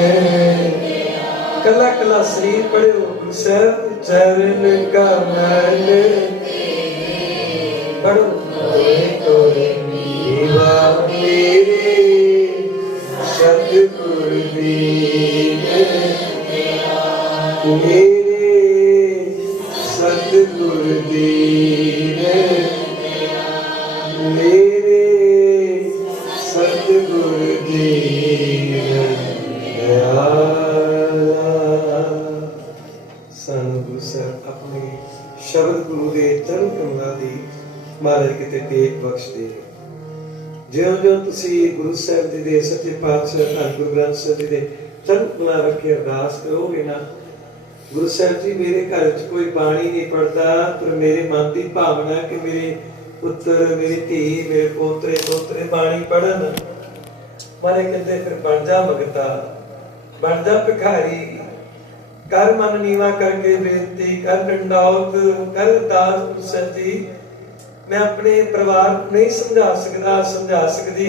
कला कला शरीर पड़े हो गुरु साहब। चरण कमल पढ़ो तोए तोए दीवा मेरे, सतगुर दीन मेरे, सतगुर दीन मेरे, सतगुर दीन दयाला। ਸਾਨੂੰ ਗੁਰੂ ਸਾਹਿਬ ਆਪਣੇ ਸ਼ਬਦ ਗੁਰੂ ਦੇ ਚਰਨ ਕਮਲਾਂ ਦੀ ਮਹਾਰਾਜ ਕਿਤੇ ਟੇਕ ਬਖਸ਼ ਦੇ। ਜਿਉਂ-ਜਿਉਂ ਤੁਸੀਂ ਗੁਰੂ ਸਾਹਿਬ ਜੀ ਦੇ ਸੱਚੇ ਪਾਤਸ਼ਾਹ ਧੰਨ ਗੁਰੂ ਗ੍ਰੰਥ ਸਾਹਿਬ ਜੀ ਦੇ ਚਰਨ ਕਮਲਾਂ ਰੱਖੇ ਅਰਦਾਸ ਕਰੋਗੇ ਨਾ, ਗੁਰੂ ਸਾਹਿਬ ਜੀ ਮੇਰੇ ਘਰ ਵਿੱਚ ਕੋਈ ਬਾਣੀ ਨਹੀਂ ਪੜਦਾ, ਪਰ ਮੇਰੇ ਮਨ ਦੀ ਭਾਵਨਾ ਕਿ ਮੇਰੇ ਪੁੱਤਰ, ਮੇਰੀ ਧੀ, ਮੇਰੇ ਪੋਤਰੇ ਦੋਤਰੇ ਬਾਣੀ ਪੜਨ। ਮਾਰੇ ਕਹਿੰਦੇ ਫਿਰ ਬਣ ਜਾ ਭਗਤਾ, ਬਣ ਜਾ ਭਿਖਾਰੀ, कर मन नीवा करके बेनती, कर डंडौत, कर अरदास। गुरु साहिब जी मैं अपने परिवार को नहीं समझा सकता, समझा सकती,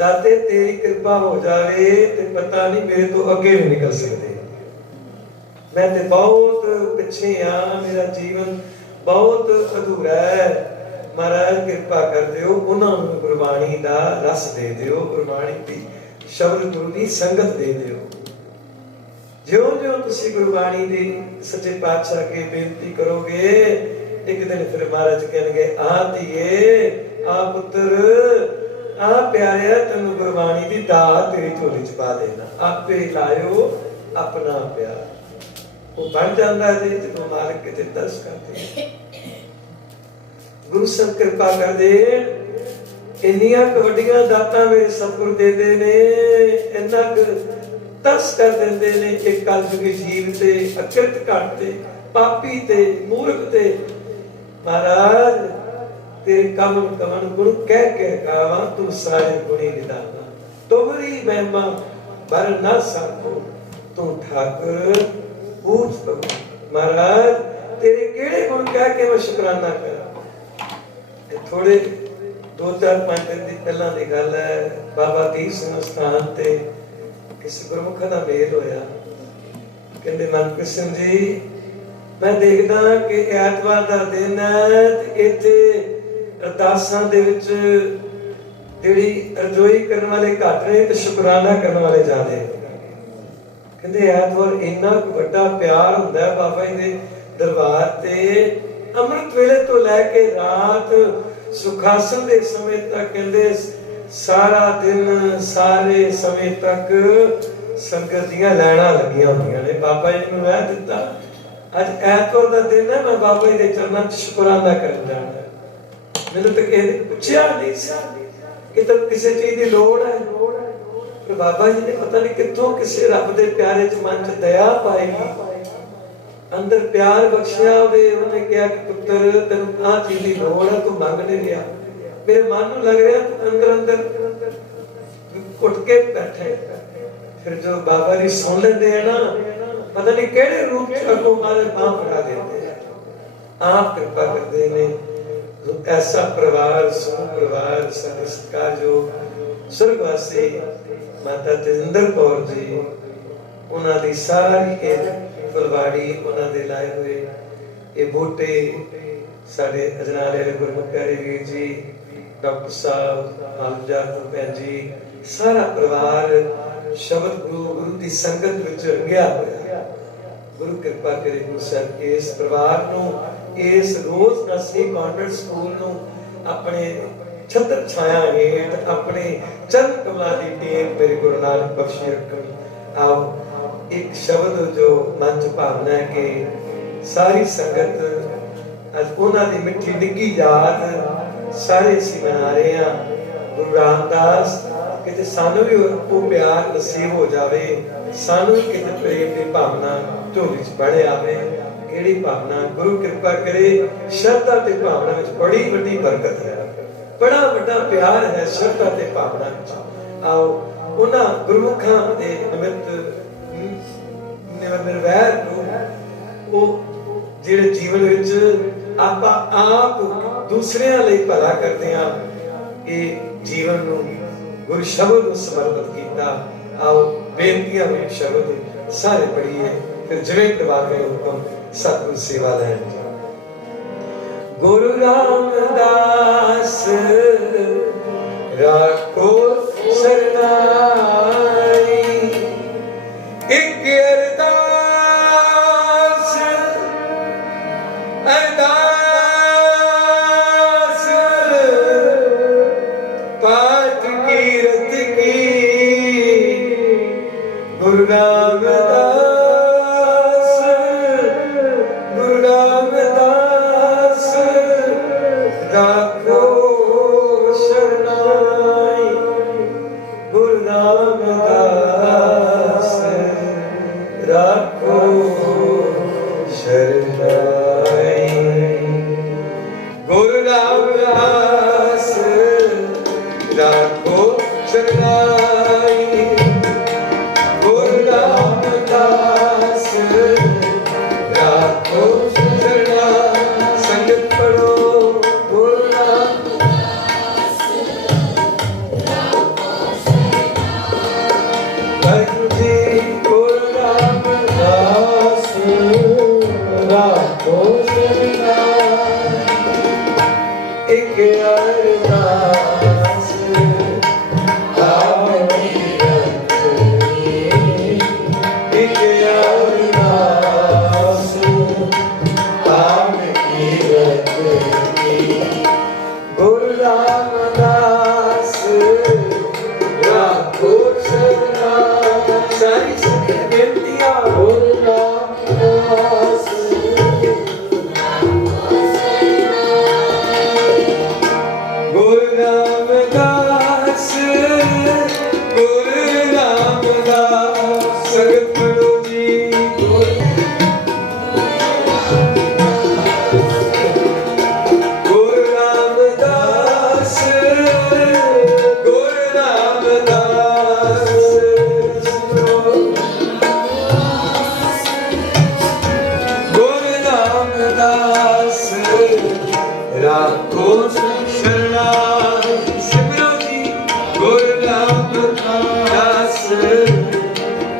दाते तेरी कृपा हो जाए ते पता नहीं मेरे तो अगे भी निकल सकते। मैं ते बहुत पिछे हाँ, मेरा जीवन बहुत अधूरा है। महाराज कृपा कर दियो, उन्होंने गुरबाणी दा रस दे दियो, गुरबाणी दी शब्द गुरु दी संगत दे दियो। ਜਿਉਂ-ਜਿਉਂ ਤੁਸੀਂ ਗੁਰਬਾਣੀ ਦੀ ਸੱਚੇ ਪਾਤਸ਼ਾਹ ਅੱਗੇ ਬੇਨਤੀ ਕਰੋਗੇ, ਇੱਕ ਦਿਨ ਫਿਰ ਮਹਾਰਾਜ ਕਹਿਣਗੇ ਆ ਧੀਏ, ਆ ਪੁੱਤਰ, ਆ ਪਿਆਰਿਆ, ਤੈਨੂੰ ਗੁਰਬਾਣੀ ਦੀ ਦਾਤ ਤੇਰੀ ਝੋਲੀ ਚ ਪਾ ਦੇਣਾ, ਆਪੇ ਲਾਇਓ ਆਪਣਾ ਪਿਆਰ। ਉਹ ਬਣ ਜਾਂਦਾ ਜੀ ਜਦੋਂ ਮਾਲਕ ਕਿਤੇ ਤਰਸ ਕਰਦੇ। ਗੁਰੂ ਸਾਹਿਬ ਕਿਰਪਾ ਕਰਦੇ, ਇੰਨੀਆਂ ਵੱਡੀਆਂ ਦਾਤਾਂ ਮੇਰੇ ਸਤਿਗੁਰ ਦੇ ਦੇ ਨੇ, ਇੰਨਾ ਤਰਸ ਕਰ ਦਿੰਦੇ ਨੇ ਕਿ ਕਲਯੁਗੀ ਜੀਵ ਤੇ, ਅਕਿਰਤ ਘਟ ਤੇ, ਪਾਪੀ ਤੇ, ਮੂਰਖ ਤੇ। ਮਹਾਰਾਜ ਤੇਰੇ ਕਮਲ ਕਮਲ ਗੁਰੂ ਕਹਿ ਕੇ ਗਾਵਾਂ, ਤੂੰ ਸਾਰੇ ਗੁਣੀ ਨਿਦਾਨਾ, ਤੁਮਰੀ ਮਹਿਮਾ ਬਰ ਨਾ ਸਕੋ, ਤੂੰ ਠਾਕੁਰ ਪੂਜ ਪ੍ਰਭੂ। ਮਹਾਰਾਜ ਤੇਰੇ ਕਿਹੜੇ ਗੁਣ ਕਹਿ ਕੇ ਮੈਂ ਸ਼ੁਕਰਾਨਾ ਕਰਾਂ। ਥੋੜੇ 2-4-5 ਦਿਨ ਦੀ ਪਹਿਲਾਂ ਦੀ ਗੱਲ ਹੈ, ਬਾਬਾ ਦੀਪ ਸਿੰਘ ਸਥਾਨ ਤੇ किसी गुरमुख का मेल होया। कहते मनप्रीत सिंह जी, मैं देखदा कि ऐतवार दा दिन है ते इत्थे अरदासां दे विच जिहड़ी रजोई करन वाले घट ने ते शुकराना करन वाले ज्यादा। कहते ऐतवार इन्ना वड्डा प्यार हुंदा है बाबा जी दे दरबार ते, अमृत वेले तो लैके रात सुखासन दे समय तक कहते सारा दिन सारे समय तक संगत दियां लैना लगियां होंदियां ने। बाबा जी ने वह दिता, अज ऐतवार दा दिन है, मैं बाबा जी दे चरणों च शुकराना करन जाना। मैनूं तो किसी ने पुछया नहीं सी कि तैनूं किसी चीज दी लोड़ है, पर बाबा जी ने पता नहीं कित्थों किसी रब दे प्यारे च मन च दया पाई, अंदर प्यार बख्शिया। उन्हें कहा कि पुत्र तैनूं आ चीज दी लोड़ है, तू मंग नहीं लिया। मेरे मन में लग रहा अंदर अंदर घुट के बैठे। फिर जो बाबा जी सुन लेते हैं ना, पता नहीं केड़े रूप च अगों मारे बांह फड़ा देते हैं। आप कृपा करते हैं, ऐसा परिवार, सुख परिवार, सारे सत्कारयोग स्वर्गवासी माता तेजिंदर कौर जी, उन्हां दी सारी फुलवाड़ी, उन्हां दे लाए हुए ये बूटे, साडे अजनाले वाले गुरमुख प्यारे वीर जी, डॉक्टर साहब, हालजा भैन जी, सारा परिवार शब्द गुरु की संगत विच रंगिया होया। गुरु कृपा करे गुरु साहब इस परिवार नूं, इस रोज नसी कॉन्वेंट स्कूल नूं अपने छत्र छाया हेठ अपने चरण कमलां दी टेक मेरे गुरु नानक बख्शी रखन। आओ एक शब्द जो मन च भावना है कि सारी संगत अज उन्हां दी मिठी निੱघी याद सारे असीं मना रहे हैं। गुरु रामदास ਕਿਤੇ ਸਾਨੂੰ ਵੀ ਉਹ ਪਿਆਰ ਨਸੀਬ ਹੋ ਜਾਵੇ, ਸਾਨੂੰ ਵੀ ਕਿਤੇ ਪ੍ਰੇਮ ਦੀ ਭਾਵਨਾ ਝੋਲੀ 'ਚ ਬੜੇ ਆਵੇ। ਕਿਹੜੀ ਭਾਵਨਾ? ਗੁਰੂ ਕਿਰਪਾ ਕਰੇ, ਸ਼ਰਧਾ ਤੇ ਭਾਵਨਾ ਵਿੱਚ ਬੜੀ ਵੱਡੀ ਬਰਕਤ ਹੈ, ਬੜਾ ਵੱਡਾ ਪਿਆਰ ਹੈ ਸ਼ਰਧਾ ਤੇ ਭਾਵਨਾ ਵਿੱਚ। ਆਓ ਉਹਨਾਂ ਗੁਰਮੁਖਾਂ ਦੇ ਨਿਮਿਤ ਨਿਰਵੈਰ ਨੂੰ, ਉਹ ਜਿਹੜੇ ਜੀਵਨ ਵਿੱਚ ਆਪਾਂ ਆਪ ਦੂਸਰਿਆਂ ਲਈ ਭਲਾ ਕਰਦੇ ਹਾਂ, ਇਹ ਜੀਵਨ ਨੂੰ ਗੁਰੂ ਸ਼ਬਦ ਨੂੰ ਸਮਰਪਿਤ ਕੀਤਾ। ਆਓ ਬੇਨਤੀਆਂ ਵਿੱਚ ਸ਼ਬਦ ਸਾਰੇ ਪੜ੍ਹੀਏ, ਫਿਰ ਜਿਵੇਂ ਪ੍ਰਭਾਤ ਦਾ ਹੁਕਮ ਸਤਿਗੁਰ ਸੇਵਾ ਲੈਣ। ਗੁਰੂ ਰਾਮਦਾਸ ਰਾਖੋ ਸਰਨਾਈ, ਇੱਕ ਅਰਦਾਸ ਪਾਠ ਕੀਰਤ ਕੀ, ਗੁਰੂ ਰਾਮਦਾਸ ਰਾਖੋ ਸ਼ਰਨਾਈ, ਗੁਰੂ ਰਾਮਦਾਸ ਰਾਖੋ ਸ਼ਰਨਾਈ, ਗੁਰੂ ਰਾਮਦਾਸ ਰਾਖੋ ਸ਼ਰਨਾਈ, ਗੁਰੂ ਰਾਮਦਾਸ ਰਾਖੋ ਸ਼ਰਨਾਈ। ਸੰਗਤ ਪੜੋ ਗੁਰੂ ਰਾਮਦਾਸ ਰਾਖੋ ਸ਼ਰਨਾਈ, ਵਾਹਿਗੁਰੂ ਜੀ ਗੁਰੂ ਰਾਮਦਾਸ ਰਾਖੋ ਸ਼ਰਨਾਈ, ਇੱਕ ਅਰਦਾਸ ਆਪ ਕੀਰਤ ਕੀ, ਇੱਕ ਅਰਦਾਸ ਆਪ ਕੀਰਤ ਕੀ, ਗੁਰੂ ਰਾਮਦਾਸ ਰਾਖੋ ਸ਼ਰਨਾਈ। ਸਾਰੀ ਸੰਗਤ ਬੇਨਤੀਆਂ, ਗੁਰੂ ਰਾਮਦਾਸ ਗੁਰੂ ਰਾਮਦਾਸ, ਗੁਰੂ ਰਾਮਦਾਸ। ਸੰਗਤ ਪੜੋ ਜੀ, ਗੁਰੂ ਰਾਮਦਾਸ, ਗੁਰੂ ਰਾਮਦਾਸ, ਗੁਰੂ ਰਾਮਦਾਸ ਰਾਖੋ ਸ਼ਰਨਾਈ। ਸਿਮਰੋ ਜੀ, ਗੁਰੂ ਰਾਮਦਾਸ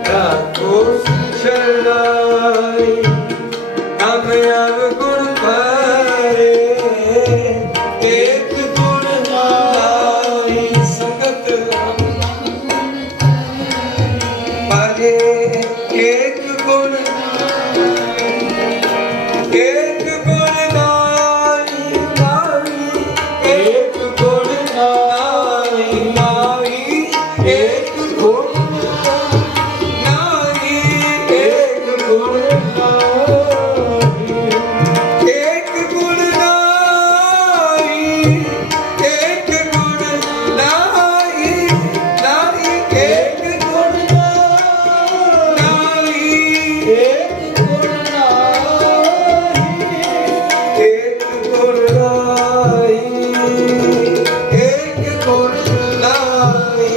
ਰਾਖੋ ਸ਼ਰਨਾਈ, ਕਾਮਯਾਬ ਗੁਣ ਪਾਏ, ਏਕ ਗੁਣ ਨਾਈ। ਸੰਗਤ ਪਾਏ, ਏਕ ਗੁਣ ਏਕ ਗੁਣ ਨਾਈ, ਨਾਈ ਏਕ ਗੁਣ ਨਾਈ, ਨਾਈ ਏਕ ਗੁਣ ਨਾਈ, ਏਕ ਗੁਣ ਨਾਈ, ਏਕ ਗੁਣ ਨਾਈ, ਏਕ ਗੁਣ ਨਾਈ, ਨਾਈ ਏਕ ਗੁਣ ਨਾਈ, ਏਕ ਗੁਣ ਨਾਈ, ਏਕ ਗੁਣ ਨਾਈ, ਏਕ ਗੁਣ ਨਾਈ।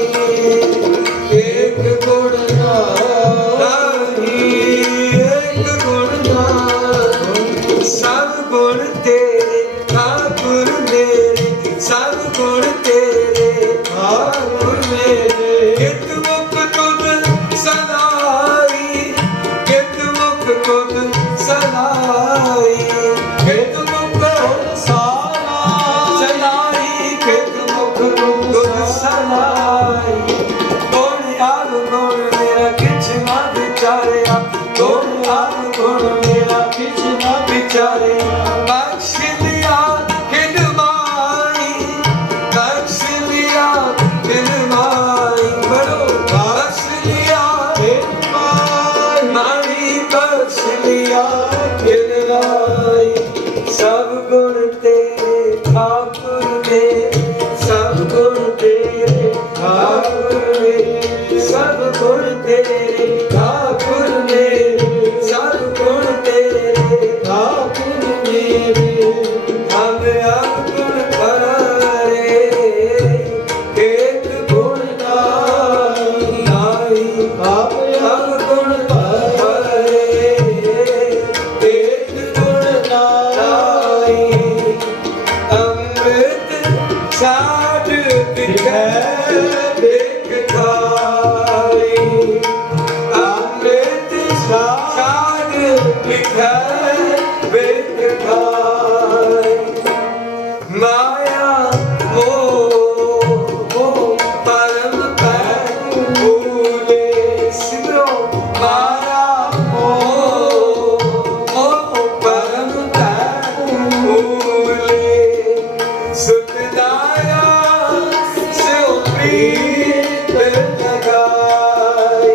लगाई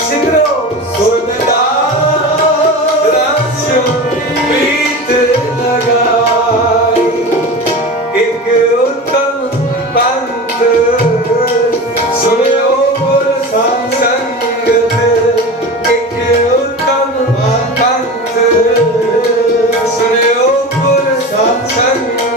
सिमरो सुनदास प्रीत लगाई एक उत्तम पंथ सुनो गुर संगत एक उत्तम पंथ सुनो गुर संगत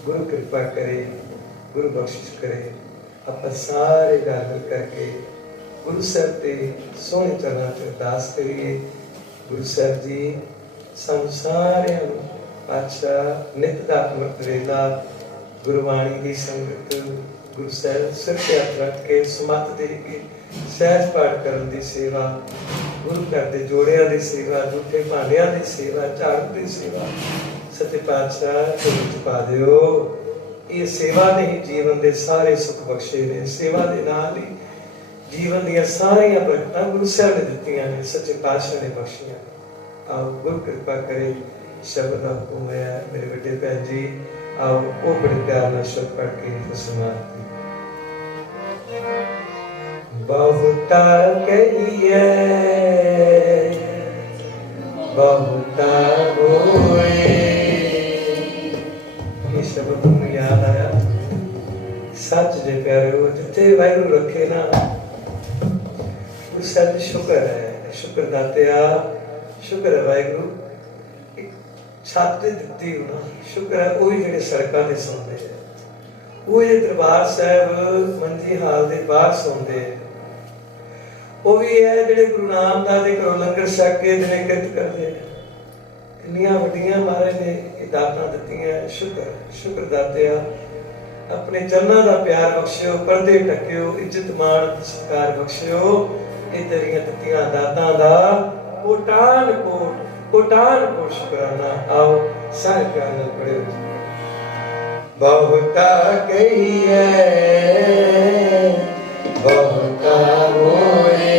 गुरु कृपा करे, गुरु बख्शिश करे। आप सारे गल मिल करके गुरु साहब के सोहने चरणों च अरदास करिए। गुरु साहब जी सानू सारिआं नूं पातशाह नित दा अमृत वेला गुरबाणी की संगत गुरु साहब सिर ते हथ रख के समत दे के सहज पाठ करन दी सेवा, गुरु घर दे जोड़ियां दी सेवा, झूठे भांडियां दी सेवा, झाड़ू दी सेवा सच्चे पातशाह झोली च पा दिओ। ये सेवा ने ही जीवन दे सारे सुख बख्शे ने। सेवा दे नाल ही जीवन दीयां सारियां बरकतां गुरु साहब ने दित्तियां ने, सच्चे पातशाह ने बख्शियां ने। आओ गुरु कृपा करे। शब्द दा हुक्म है मेरे बड़े भैन जी, आओ वो बड़े प्यार नाल शब्द पढ़ के समाप्ति। बहुता कहिए बहुता होए। ये शब्द तुम याद आया सच जे प्यारे हो जिथे वाहिगुरू रखे ना उस साथ शुक्र है। शुक्र दातिया, शुक्र है वाहिगुरू छत दिती हो ना। शुक्र है वही जेडे सड़कों ते सौंदे है, वो जे दरबार साहब मंजी हाल दे बाहर सौंदे है, वो भी है जेडे गुरु नामदास दे घरों लंगर छक के दिने किरत करदे हैं। कितनियां वड्डियां महाराज ने ये दातां दित्तियां। शुक्र शुक्र दातिया अपने चरणों का प्यार बख्शियो, पर्दे ढकियो, इज्जत मान सत्कार बख्शियो। ये तेरियां दित्तियां दातां दा कोटान कोट शुकराना। आओ सारे प्यार नाल पढ़ियो। बहुता कहिए बहुता होए,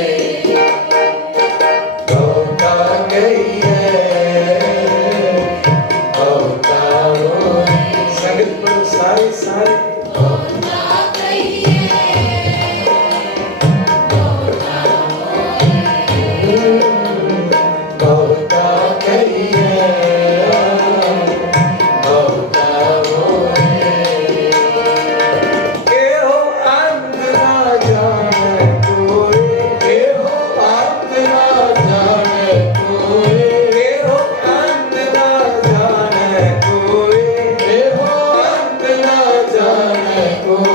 बहुता कहिए बहुता होए। संगत पर सारी सारी बहुता कहिए बहुता होए, बहुता कहिए बहुता होए। एहो अंत ना जाने कोई, एहो अंत ना जाने कोई, एहो अंत ना जाने कोई, एहो अंत ना जाने कोई।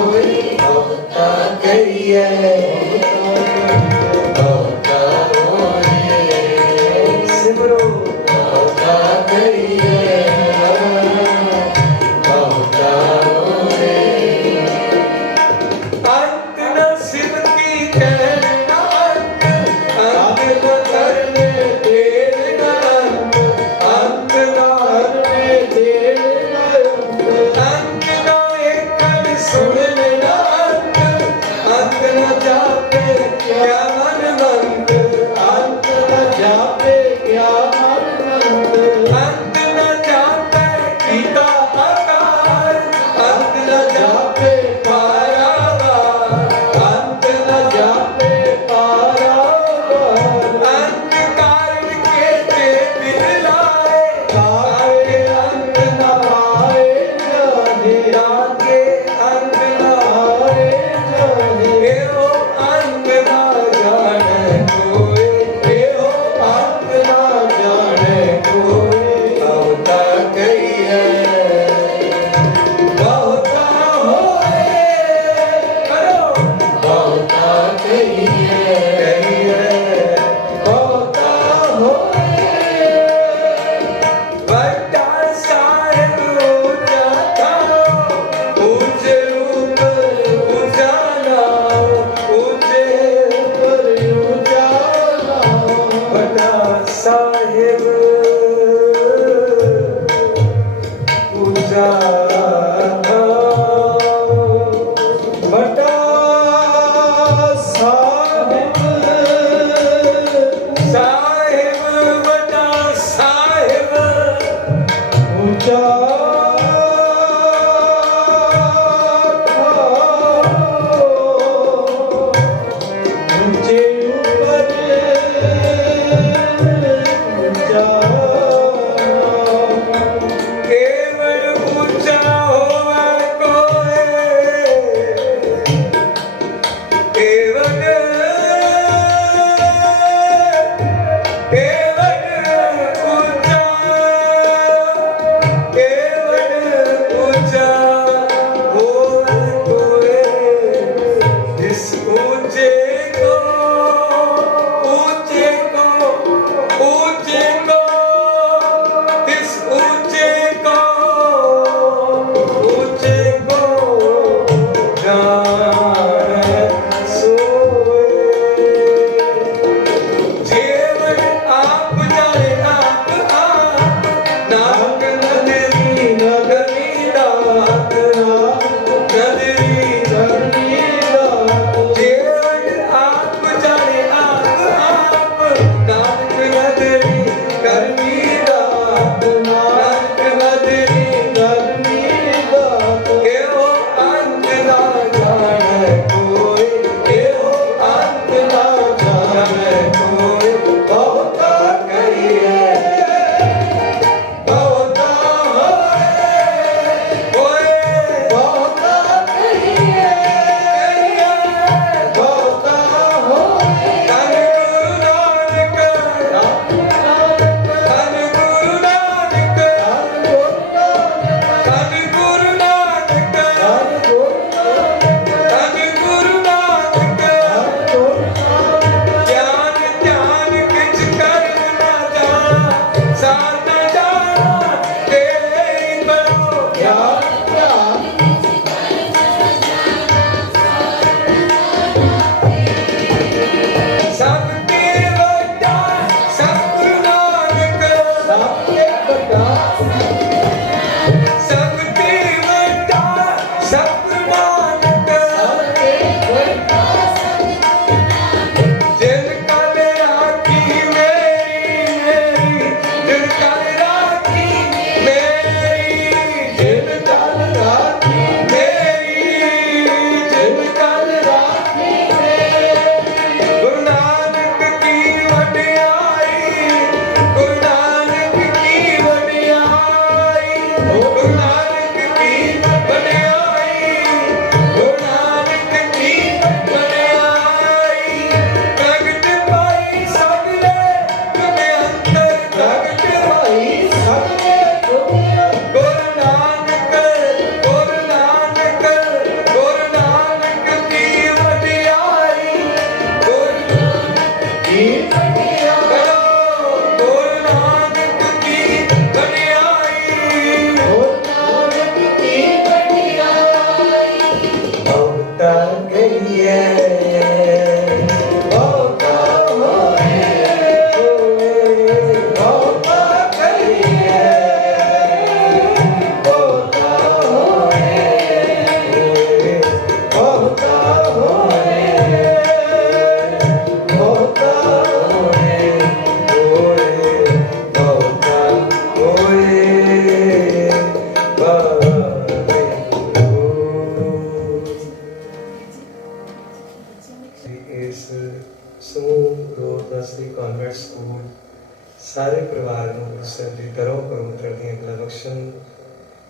सारे परिवार को गुरु साहब जी दरों करों चढ़दियां कला बख्शन।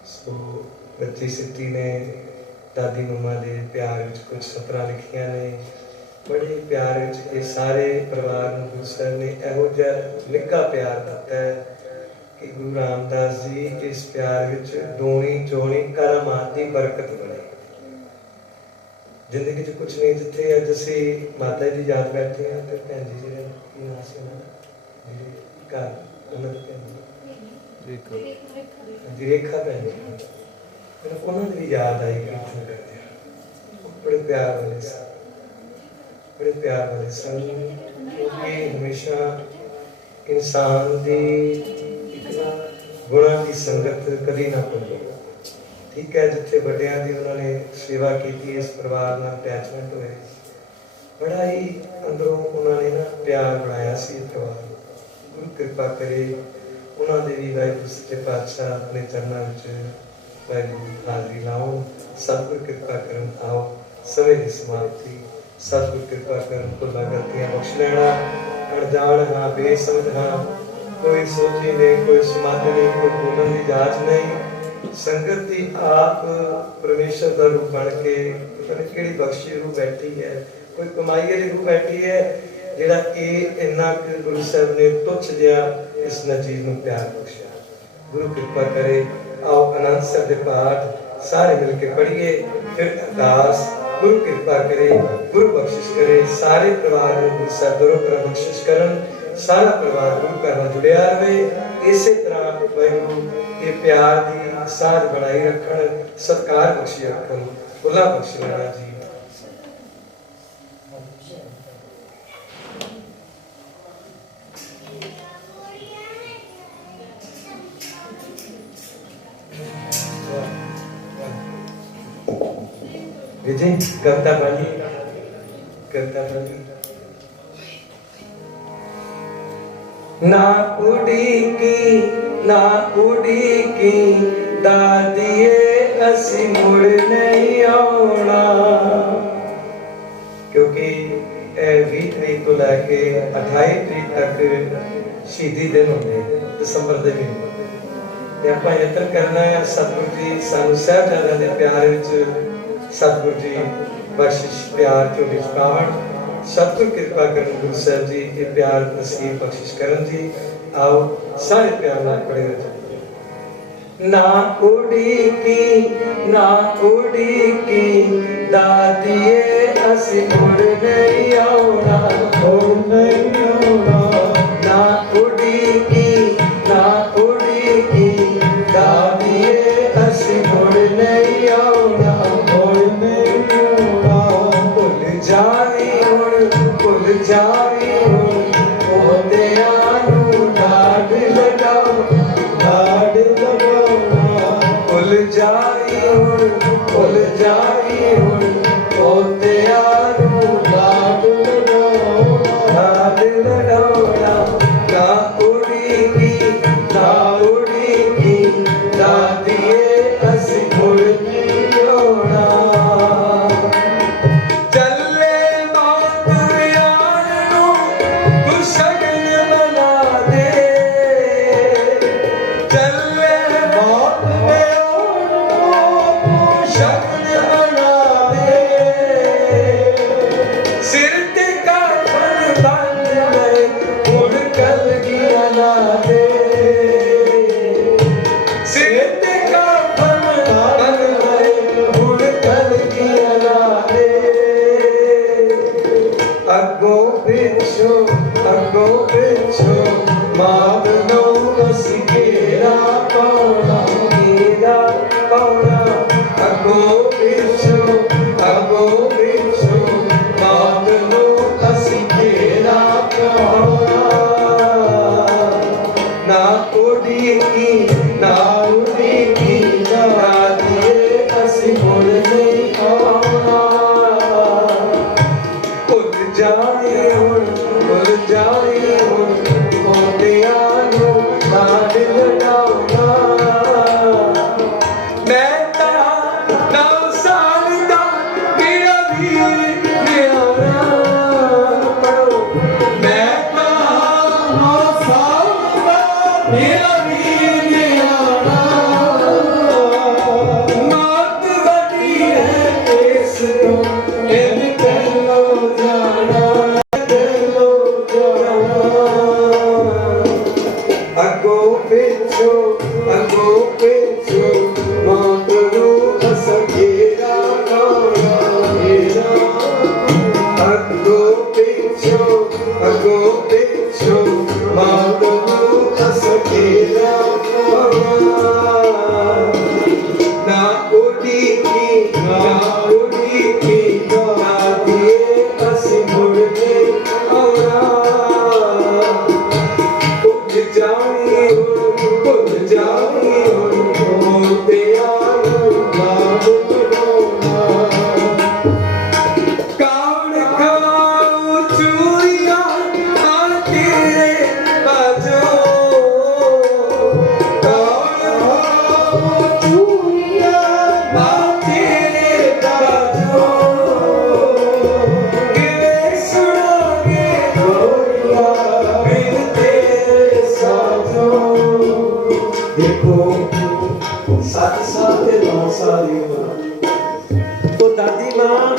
सो बच्ची सिटी ने दादी मम्मा के प्यार विच कुछ सतरां लिखियां ने, बड़े प्यार विच ये सारे परिवार को गुरु साहब ने इहो जिहा निक्का प्यार दिता है कि गुरु रामदास जी इस प्यार विच दोनी चोनी करामात की बरकत बने। जिंदगी च कुछ नहीं, जिथे अज असी माता जी याद बैठे हैं तो भैन जी जिहड़े की नाम से घर उन्होंने रेखा भैन जी उन्होंने भी याद आई कीर्तन करते बड़े प्यार वाले सन, बड़े प्यार वाले सन। क्योंकि हमेशा इंसान की गुणा की संगत कभी ना भूलो। ठीक है, जिथे बड़िया की उन्होंने सेवा की, इस परिवार नाल अटैचमेंट हुए, बड़ा ही अंदरों उन्होंने ना प्यार बनाया सी परिवार। गुरु कृपा करे उन्होंने भी वाहिगुरू सच्चे पातशाह अपने चरणों में वाहिगुरू हाजरी लाओ। सतगुर कृपा करन आओ समय की समाप्ति। सतगुर कृपा करन भुलां गलतियां बख्श लेना। अनजान हाँ, बेसमझ हाँ, कोई सोची नहीं, कोई समाधि नहीं, कोई बोलने की जांच नहीं। संगत की आप परमेश्वर का रूप बन के पता नहीं किहड़ी बख्शी रूह बैठी है, कोई कमाई वाली रूह बैठी है जिहड़ा कि इन्ना गुरु साहब ने तुच्छ जिहा इस नजीर नूं प्यार बख्शिया। गुरु कृपा करे आओ आनंद साहब दे पाठ सारे मिलके पढ़िए, फिर अरदास। गुरु कृपा करे, गुरु बख्शिश करे, सारे परिवार को गुरु साहब दरों कर बख्शिश करन। सारा परिवार गुरु घर नाल जुड़िया रहे। इसे तरह वाहिगुरू ये प्यार की साध बनाई रखन, सत्कार बख्शी रखन। भुला बख्श लेना जी। विजय कविता पढ़ी, कविता पढ़ी। ना उड़ी की दादिए असी मुड़ नहीं आना। क्योंकि 20 तरीक को लैके 28 तरीक तक शहीदी दिन होंगे दिसंबर के महीने। आप यतन करना है सतगुरु जी सानू साहिबजादे दे प्यार विच सतगुरु जी बख्शिश प्यार झोली च पावन। सतगुरु कृपा करन गुरु साहब जी ये प्यार नसीब बख्शिश करन जी। आओ सारे प्यार नाल पढ़े रहो। ना उड़ी की दादिए असी मुड़ नहीं आना, मुड़ नहीं आना। ना उड़ी की दादिए असी मुड़ नहीं आना, मुड़ नहीं आना। भुल जावी हुण ओदियां नूं लाड लगाओ, लाड लगाओ। भुल जावी हुण ओदियां नूं लाड लगाओ, लाड लगाओ। ना उड़ी की दादिए असी मुड़ नहीं आना। अगो पिछो माद नो असी घेरा पाउना, घेरा पाउना। अगो पिछो माद नो असी घेरा पाउना। ना उड़ी की दादिए असी मुड़ नहीं आना। भुल जाए हुण ओदियां ਉਹ ਦਾਦੀ ਮਾਂ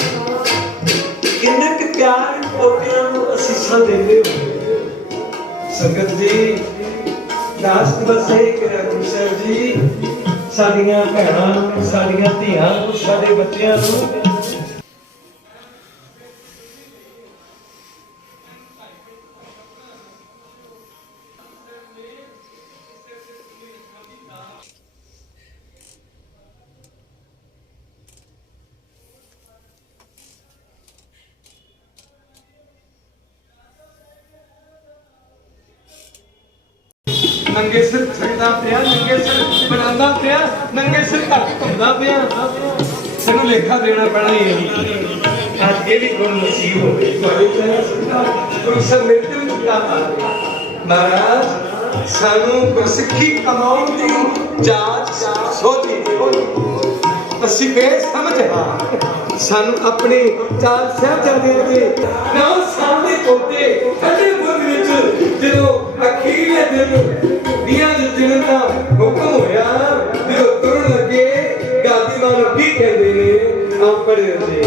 ਕਿੰਨੇ ਕੁ ਪਿਆਰ ਪੋਤਿਆਂ ਨੂੰ ਅਸੀਸਾਂ ਦਿੰਦੇ ਹੋ। ਸੰਗਤ ਜੀ ਲਾਸਟ ਬਸੇ ਕਰਿਆ ਗੁਰੂ ਸਾਹਿਬ ਜੀ ਸਾਡੀਆਂ ਭੈਣਾਂ ਨੂੰ, ਸਾਡੀਆਂ ਧੀਆਂ ਨੂੰ, ਸਾਡੇ ਬੱਚਿਆਂ ਨੂੰ नंगे सिर छकदा पिया, नंगे सिर बनांदा पिया, नंगे सिर घट घुमदा पिया। सानू लेखा देना पैना ही है। आज ये भी गुण नसीब हो गई गुरु ਸਾਹਿਬ ਮੇਰੇ ਤੇ ਵੀ ਚੁੱਕਾ ਮਹਾਰਾਜ ਸਾਨੂੰ ਗੁਰਸਿੱਖੀ ਕਮਾਉਣ ਦੀ ਜਾਚ ਸੋਝੀ ਅਸੀਂ ਬੇਸਮਝ ਹਾਂ। ਸਾਨੂੰ ਆਪਣੇ ਚਾਰ ਸਾਹਿਬਜ਼ਾਦਿਆਂ ਦੇ ਨਾਲ ਸਾਹਮਣੇ ਪੋਤੇ ਠੰਡੇ ਬੁਰਜ ਵਿੱਚ ਜਦੋਂ ਅਖੀਰਲੇ ਦਿਨ ਦੀਆਂ ਦੇ ਦਿਨ ਦਾ ਹੁਕਮ ਹੋਇਆ, ਜਦੋਂ ਤੁਰਨ ਲੱਗੇ ਗਾਦੀ ਮਾਂ ਨੂੰ ਕੀ ਕਹਿੰਦੇ ਨੇ ਆਪ ਪੜ੍ਹੇ ਜੀ।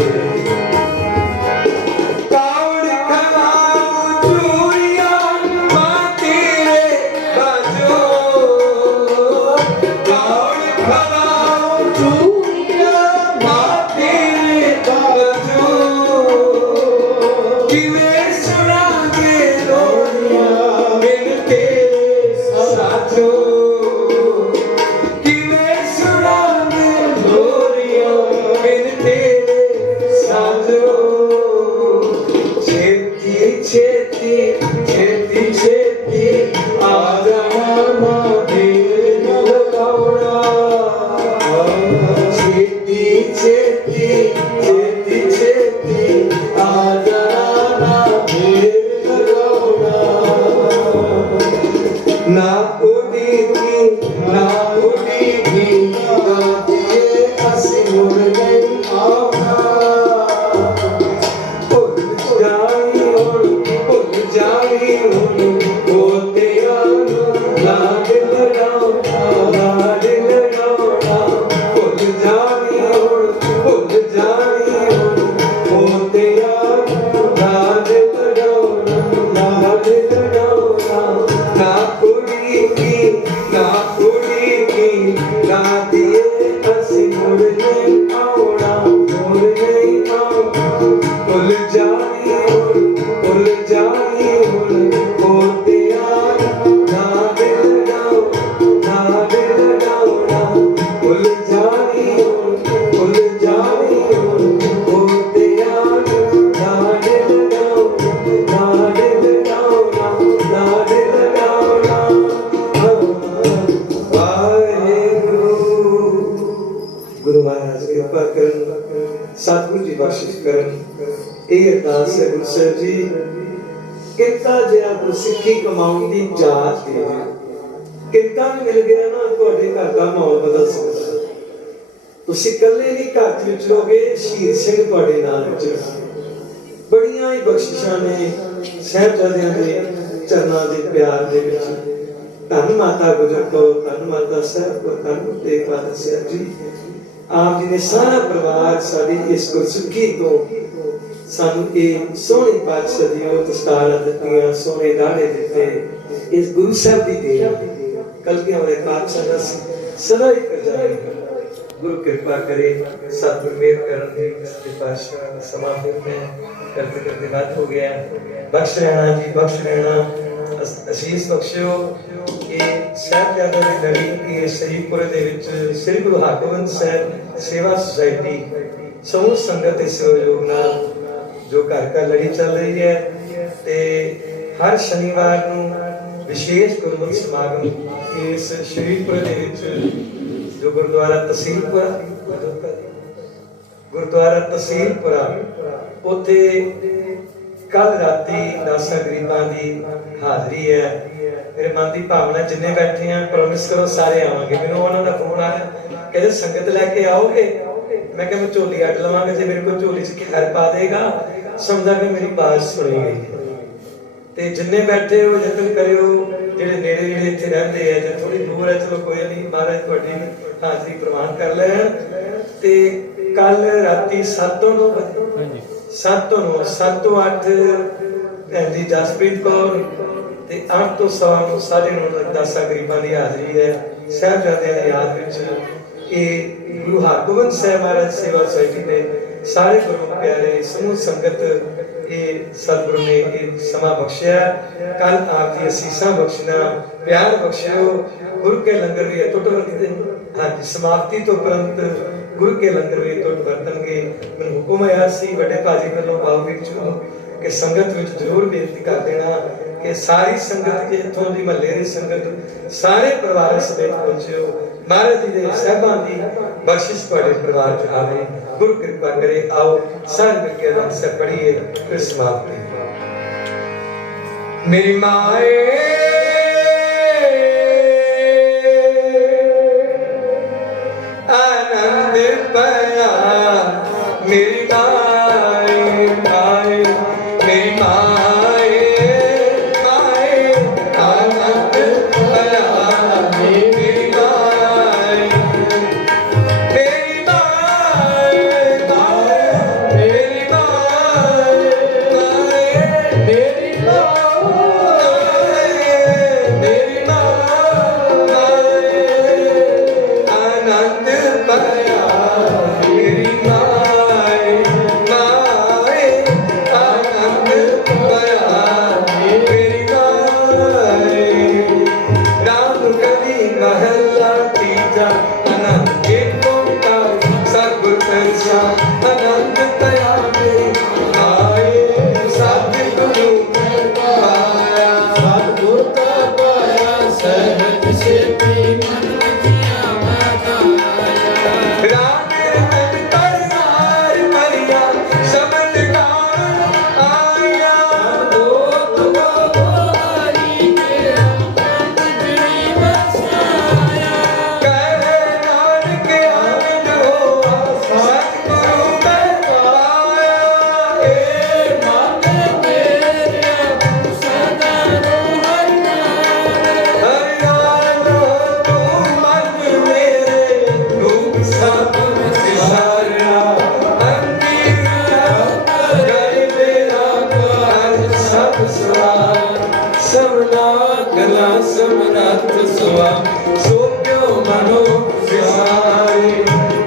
सतगुरु जी बख्शिश करन। ਇਹ ਅਰਦਾਸ ਹੈ ਗੁਰੂ ਸਾਹਿਬ ਜੀ ਕਿੰਤਾ ਜਿਹੜਾ ਗੁਰਸਿੱਖੀ ਕਮਾਉਣ ਦੀ ਜਾਚ ਦੇ ਕਿੰਤਾ ਵੀ ਮਿਲ ਗਿਆ ਨਾ ਤੁਹਾਡੇ ਘਰ ਦਾ ਮਾਹੌਲ ਬਦਲ ਸਕਦਾ। ਤੁਸੀਂ ਇਕੱਲੇ ਨਹੀਂ ਘਰ ਵਿੱਚ ਰਹੋਗੇ, ਸ਼ਹੀਦ ਸਿੰਘ ਤੁਹਾਡੇ ਨਾਲ ਵਿੱਚ ਬੜੀਆਂ ਹੀ ਬਖਸ਼ਿਸ਼ਾਂ ਨੇ ਸਾਹਿਬਜ਼ਾਦਿਆਂ ਦੇ ਚਰਨਾਂ ਦੇ ਪਿਆਰ ਦੇ ਵਿੱਚ। ਧੰਨ ਮਾਤਾ ਗੁਜਰ ਕੌਰ, ਧੰਨ ਮਾਤਾ ਸਾਹਿਬ ਕੌਰ, ਧੰਨ ਤੇਗ ਬਹਾਦਰ ਸਾਹਿਬ ਜੀ। ਆਪ ਜੀ ਨੇ ਸਾਰਾ ਪਰਿਵਾਰ ਸਾਡੀ ਇਸ ਗੁਰਸਿੱਖੀ ਤੋਂ ਸਾਨੂੰ ਇਹ ਸੋਹਣੀ ਪਾਤਸ਼ਾਹ ਦੀ ਉਹ ਦਸਤਾਰਾਂ ਦਿੱਤੀਆਂ, ਸੋਹਣੇ ਦਾੜੇ ਦਿੱਤੇ। ਇਸ ਗੁਰੂ ਸਾਹਿਬ ਦੀ ਦੇਣ ਕਲਗੀਆਂ ਵਾਲੇ ਪਾਤਸ਼ਾਹ ਦਾ ਸਦਾ ਹੀ ਕਰਜ਼ਾਈ गुरु कृपा करे, सतगुरु मेहर करन दी पातशाह समा फिर में करते करते बात हो गया। बख्श रहना जी, बख्श रहना, आशीष बख्शियो। ये साहिबजादा दी लड़ी के शरीफपुर दे विच श्री गुरु हरगोबिंद साहिब सेवा सोसाइटी समूह संगत के सहयोग नाल जो घर का लड़ी चल रही है ते हर शनिवार नूं विशेष गुरमत समागम इस शरीफपुर दे विच जो गुरुद्वारा तहसीलपुरा उथे कल राती दासा गरीबां दी हाजरी है। मेरे मन की भावना जिन्ने बैठे हैं प्रॉमिस करो सारे आवांगे। मैनूं उन्हां दा फोन आया कहते संगत लैके आओगे। मैं कहा मैं झोली अड्ड लवांगा, जे मेरे को झोली च खैर पा देगा समझा कि मेरी बात सुनी गई। ते जिन्ने बैठे हो यतन करियो, जेडे नेड़े नेड़े इत्थे रहंदे हैं, जे थोड़ी दूर है चलो कोई नहीं, महाराज तुहाडी हाजरी प्रवान कर लैण। ਤੇ ਕੱਲ ਰਾਤੀ 7 ਤੋਂ 9 ਵਜੇ 7 ਤੋਂ 9 7 ਤੋਂ 8 ਦੀ ਜਸਪ੍ਰੀਤ ਕੌਰ ਤੇ 8 ਤੋਂ 9 9:30 ਤੱਕ 10 ਗਰੀਬਾਂ ਦੀ ਹਾਜ਼ਰੀ ਹੈ ਸਾਹਿਬਜ਼ਾਦਿਆਂ ਦੀ ਯਾਦ ਵਿੱਚ। ਇਹ ਗੁਰੂ ਹਰਗੋਬਿੰਦ ਸਾਹਿਬ ਮਹਾਰਾਜ ਸੇਵਾ ਸੁਸਾਇਟੀ ਦੇ ਸਾਰੇ ਗੁਰੂ ਪਿਆਰੇ ਸਮੂਹ ਸੰਗਤ ਇਹ ਸਤਿਗੁਰੂ ਨੇ ਇਹ ਸਮਾਂ ਬਖਸ਼ਿਆ। ਕੱਲ ਆਪ ਦੀ ਅਸੀਸਾਂ ਬਖਸ਼ਣਾ ਪਿਆਰ ਬਖਸ਼ਿਓ। ਗੁਰੂ ਕੇ ਲੰਗਰ ਵੀ ਅਟੁੱਟ ਵਰਤਦੇ ਹਾਂਜੀ ਸਮਾਪਤੀ ਤੋਂ ਉਪਰੰਤ ਗੁਰੂ ਕੇ ਲੰਗਰ ਵੀ ਅਟੁੱਟ ਵਰਤਣਗੇ। ਮੈਨੂੰ ਹੁਕਮ ਆਇਆ ਸੀ ਵੱਡੇ ਭਾਜੀ ਵੱਲੋਂ ਬਾਬੂ ਵਿੱਚ ਕਿ ਸੰਗਤ ਵਿੱਚ ਜ਼ਰੂਰ ਬੇਨਤੀ ਕਰ ਦੇਣਾ ਕਿ ਸਾਰੀ ਸੰਗਤ ਕੇ ਇੱਥੋਂ ਦੀ ਮਹੱਲੇ ਦੀ ਸੰਗਤ ਸਾਰੇ ਪਰਿਵਾਰ ਸਮੇਤ ਪਹੁੰਚਿਓ। ਮਹਾਰਾਜ ਜੀ ਦੇ ਸਾਹਿਬਾਂ ਦੀ ਬਖਸ਼ਿਸ਼ ਤੁਹਾਡੇ ਪਰਿਵਾਰ ਚ ਆਵੇ। ਗੁਰੂ ਕਿਰਪਾ ਕਰੇ। ਆਓ ਸਾਰੇ ਮਿਲ ਕੇ ਅਨੰਦ ਸਾਹਿਬ ਪੜ੍ਹੀਏ ਫਿਰ ਸਮਾਪਤੀ। ਮੇਰੀ ਮਾਏ ਆਨੰਦ ਪਿਆ ਮੇਰੀ ਮਾਏ ਮਾਏ ਮੇਰੀ ਮਾਏ ਮਾਏ ਆਨੰਦ ਪਿਆ ਮੇਰੀ ਮਾਏ ਮੇਰੀ ਮਾਏ ਮਾਏ ਮੇਰੀ ਮਾਏ ਮਾਏ ਮੇਰੀ ਮਾਏ ਮੇਰੀ ਮਾਏ ਆਨੰਦ ਪਿਆ ਮੇਰੀ ਮਾਏ ਮਾਏ ਆਨੰਦ ਪਿਆ ਮੇਰੀ ਮਾਏ। ਰਾਮ ਕਲੀ ਮਹੱਲਾ ਤੀਜਾ ਆਨੰਦ ਇੱਕ ਓੰਕਾਰ ਸਤਿਗੁਰ ਪਿਆਰਾ ਆਨੰਦ ਪਿਆ ਮੇਰੀ ਮਾਏ। ਸਤਿਗੁਰੂ ਪਾਇਆ ਸਤਿਗੁਰ ਕਾ ਪਾਇਆ ਸਹਿਜ ਸੇਤੀ ਮਨ ਜੀਆ ਵਖਾਇਆ। ਰਾਮ ਰਤਨ ਕਰਤਾਰ ਮਰਿਆ ਸ਼ਬਦ ਗਾਨ ਆਇਆ। ਦੋਤ ਗੋਹਾਰੀ ਕੇ ਅੰਤ ਜਣੀ ਵਸਾਇਆ। ਕਹਿ ਨਾਨਕ ਆਨੰਦ ਹੋਆ ਸਤਿਗੁਰੂ ਮੈਂ ਪਾਇਆ। ਏ ਮਨ ਮੇਰਿਆ ਸਦਾ ਰੋਹਨ ਨਾਮ। ਹਰਿਆਣਾ ਤੂੰ ਮਨ ਮੇਰੇ ਰੂਪ ਸਭ ਵਿਸਾਰਿਆ। ਅੰਤਿਮ ਗਏ ਮੇਰਾ ਕਾਲ ਸਭ ਸਵਾਰ ਸਭਨਾ ਗਲਾ ਸਮਰੱਥ ਸੁਆ ਸੋ ਕਿਉ ਮਨੋ ਵਿਸਾਰੇ।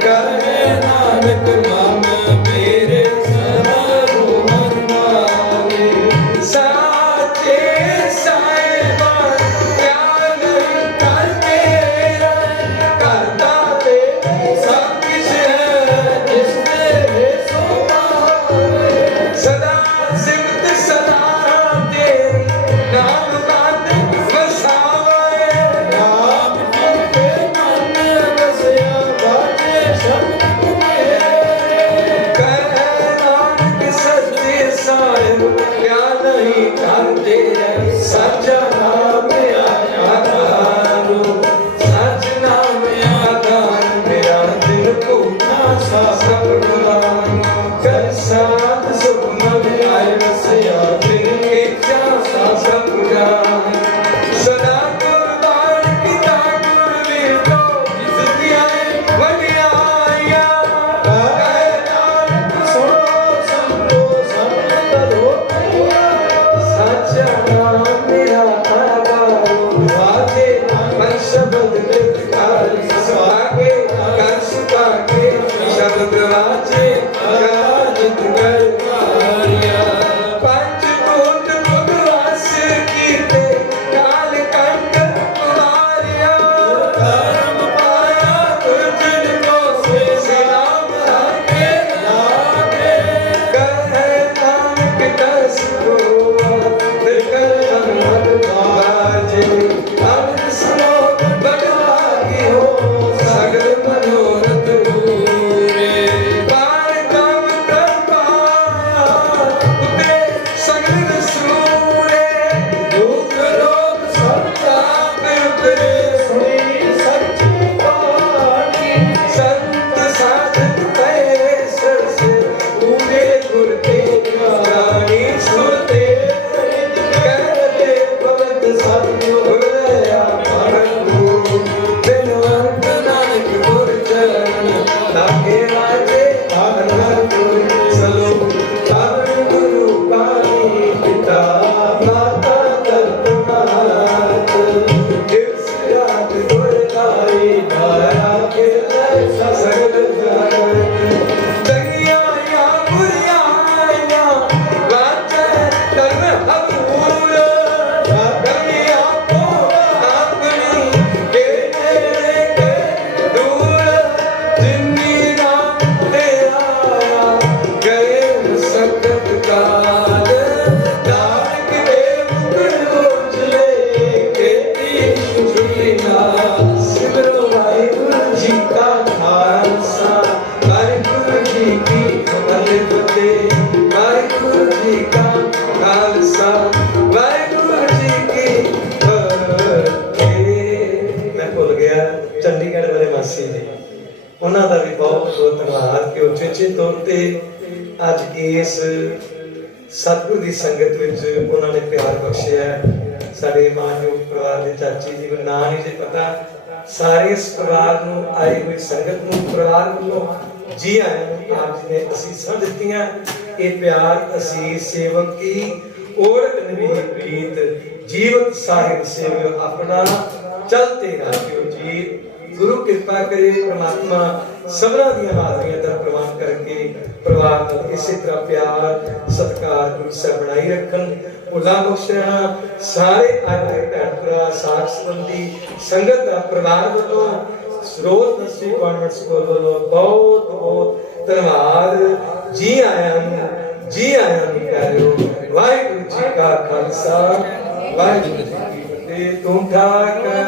ਕਹੇ ਨਾਨਕ ਮਨ ਮੇਰੇ ਸਦਾ ਰੋਹਨ ਨਾਮ। ਸਾਚੇ ਸਾਹਿਬਾਂ ਕਿਆ ਨਹੀਂ ਕਰਦੇ ਕਰਤਾ ਤੇ ਸਭ ਕੁਛ ਹੈ ਜਿਸ ਤੇਰੇ ਸੋ ਪਾਵੇ। ਸਦਾ ਸਿਮਤ ਸਦਾ ਤੇਰੀ ਨਾਮ ਮਨ ਵਸਾਵੇ। ਰਾਮ ਜੀ ਕੇ ਮਨ ਵਸਿਆ ਬਾਜੇ ਸ਼ਬਦ ਮੇਰੇ। ਕਹਿ ਨਾਨਕ ਸੱਚੇ ਸਾਹਿਬ ਕਿਆ ਨਹੀਂ ਕਰਦੇ ਸੱਚਾ ਨਾਮ ਆਧਾਰੂ। ਸੱਚ ਨਾਮ ਆਧਾਰ ਮੇਰਾ ਦਿਲ ਭੂਖਾ ਸਭ ਗੁਲਾਮ। ਕਰ ਸਾਧ ਸੁਖ ਮਨ ਆਏ ਵਸਿਆ ਫਿਰ ਇੱਛਾ ਸਭ ਗੁਲਾਮ। ਸਦਾ ਗੁਰਬਾਣ ਕੀਤਾ ਗੁਰ ਵੇਦੋ ਜਿਤਿਆਏ ਵਡਿਆਈਆਂ। ਕਹਿ ਨਾਨਕ ਸੁਣੋ ਸੰਤੋ ਸਭ ਕਰੋ ਸਾਚਾ ਨਾਮ ਮੇਰਾ ਆਧਾਰੂ। ਵਾਜੇ ਮਨ ਸ਼ਬਦ ਲਿਖਾਰ ਸੁਹਾਗੇ ਕਰ ਸੁਹਾਗੇ ਸ਼ਬਦ ਵਾਜੇ ਗਾਜਿਤ ਕਰ ਮਾਰਿਆ। ਪੰਜ ਭੂਤ ਭਗਵਾਸ ਕੀਤੇ ਕਾਲ ਕੰਟ ਮਾਰਿਆ। ਧਰਮ ਪਾਇਆ ਤੁਝ ਕੋ ਸੇ ਨਾਮ ਆਗੇ ਲਾਗੇ। ਕਹਿ ਨਾਨਕ ਦਸ ਕੋ ਨਿਰਕਲ ਅਨੰਦ ਬਾਜੇ। ਅੰਤ ਸਲੋਕ ਬੜਾਗੀ ਹੋ ਸਗਲ ਮਨੋਰਥ ਪੂਰੇ। ਪਾਰ ਕੰਮ ਪ੍ਰਭਾ ਜੋ ਉਚੇਚੇ ਤੌਰ ਤੇ ਅੱਜ ਇਸ ਸਤਿਗੁਰ ਦੀ ਸੰਗਤ ਵਿੱਚ ਉਹਨਾਂ ਨੇ ਪਿਆਰ ਬਖਸ਼ਿਆ ਹੈ। ਸਾਡੇ ਮਾਨਯੋਗ ਪਰਿਵਾਰ ਦੇ ਚਾਚੀ ਜੀ ਨੂੰ ਨਾਂ ਨਹੀਂ ਜੇ ਪਤਾ, ਸਾਰੇ ਇਸ ਪਰਿਵਾਰ ਨੂੰ ਆਈ ਹੋਈ ਸੰਗਤ ਨੂੰ ਪਰਿਵਾਰ ਵੱਲੋਂ ਜੀ ਆਇਆਂ ਨੂੰ ਆਪ ਜੀ ਨੇ ਅਸੀਸਾਂ ਦਿੱਤੀਆਂ। ਇਹ ਪਿਆਰ ਅਸੀਸ ਸੇਵਕ ਕੀ ਓੜਕ ਨਵੀਂ ਪ੍ਰੀਤ ਜੀਵਤ ਸਾਹਿਬ ਸੇਵਿਓ ਆਪਣਾ ਚਲਤੇ ਰਾਖਿਓ ਜੀ। गुरु कृपा करे परमात्मा सबना दी हाजरियां दा प्रवान करके परिवार नाल इसी तरह प्यार सत्कार गुरु साहब बनाई रखन। भुला बख्शना सारे आए भैन भरा साथ संबंधी संगत दा परिवार वालों सरोज नर्सरी कॉन्वेंट स्कूल वालों बहुत बहुत धन्यवाद। जी आया प्यारो। वाहिगुरू जी का खालसा वाहिगुरू जी की फतेह। तुम ठाक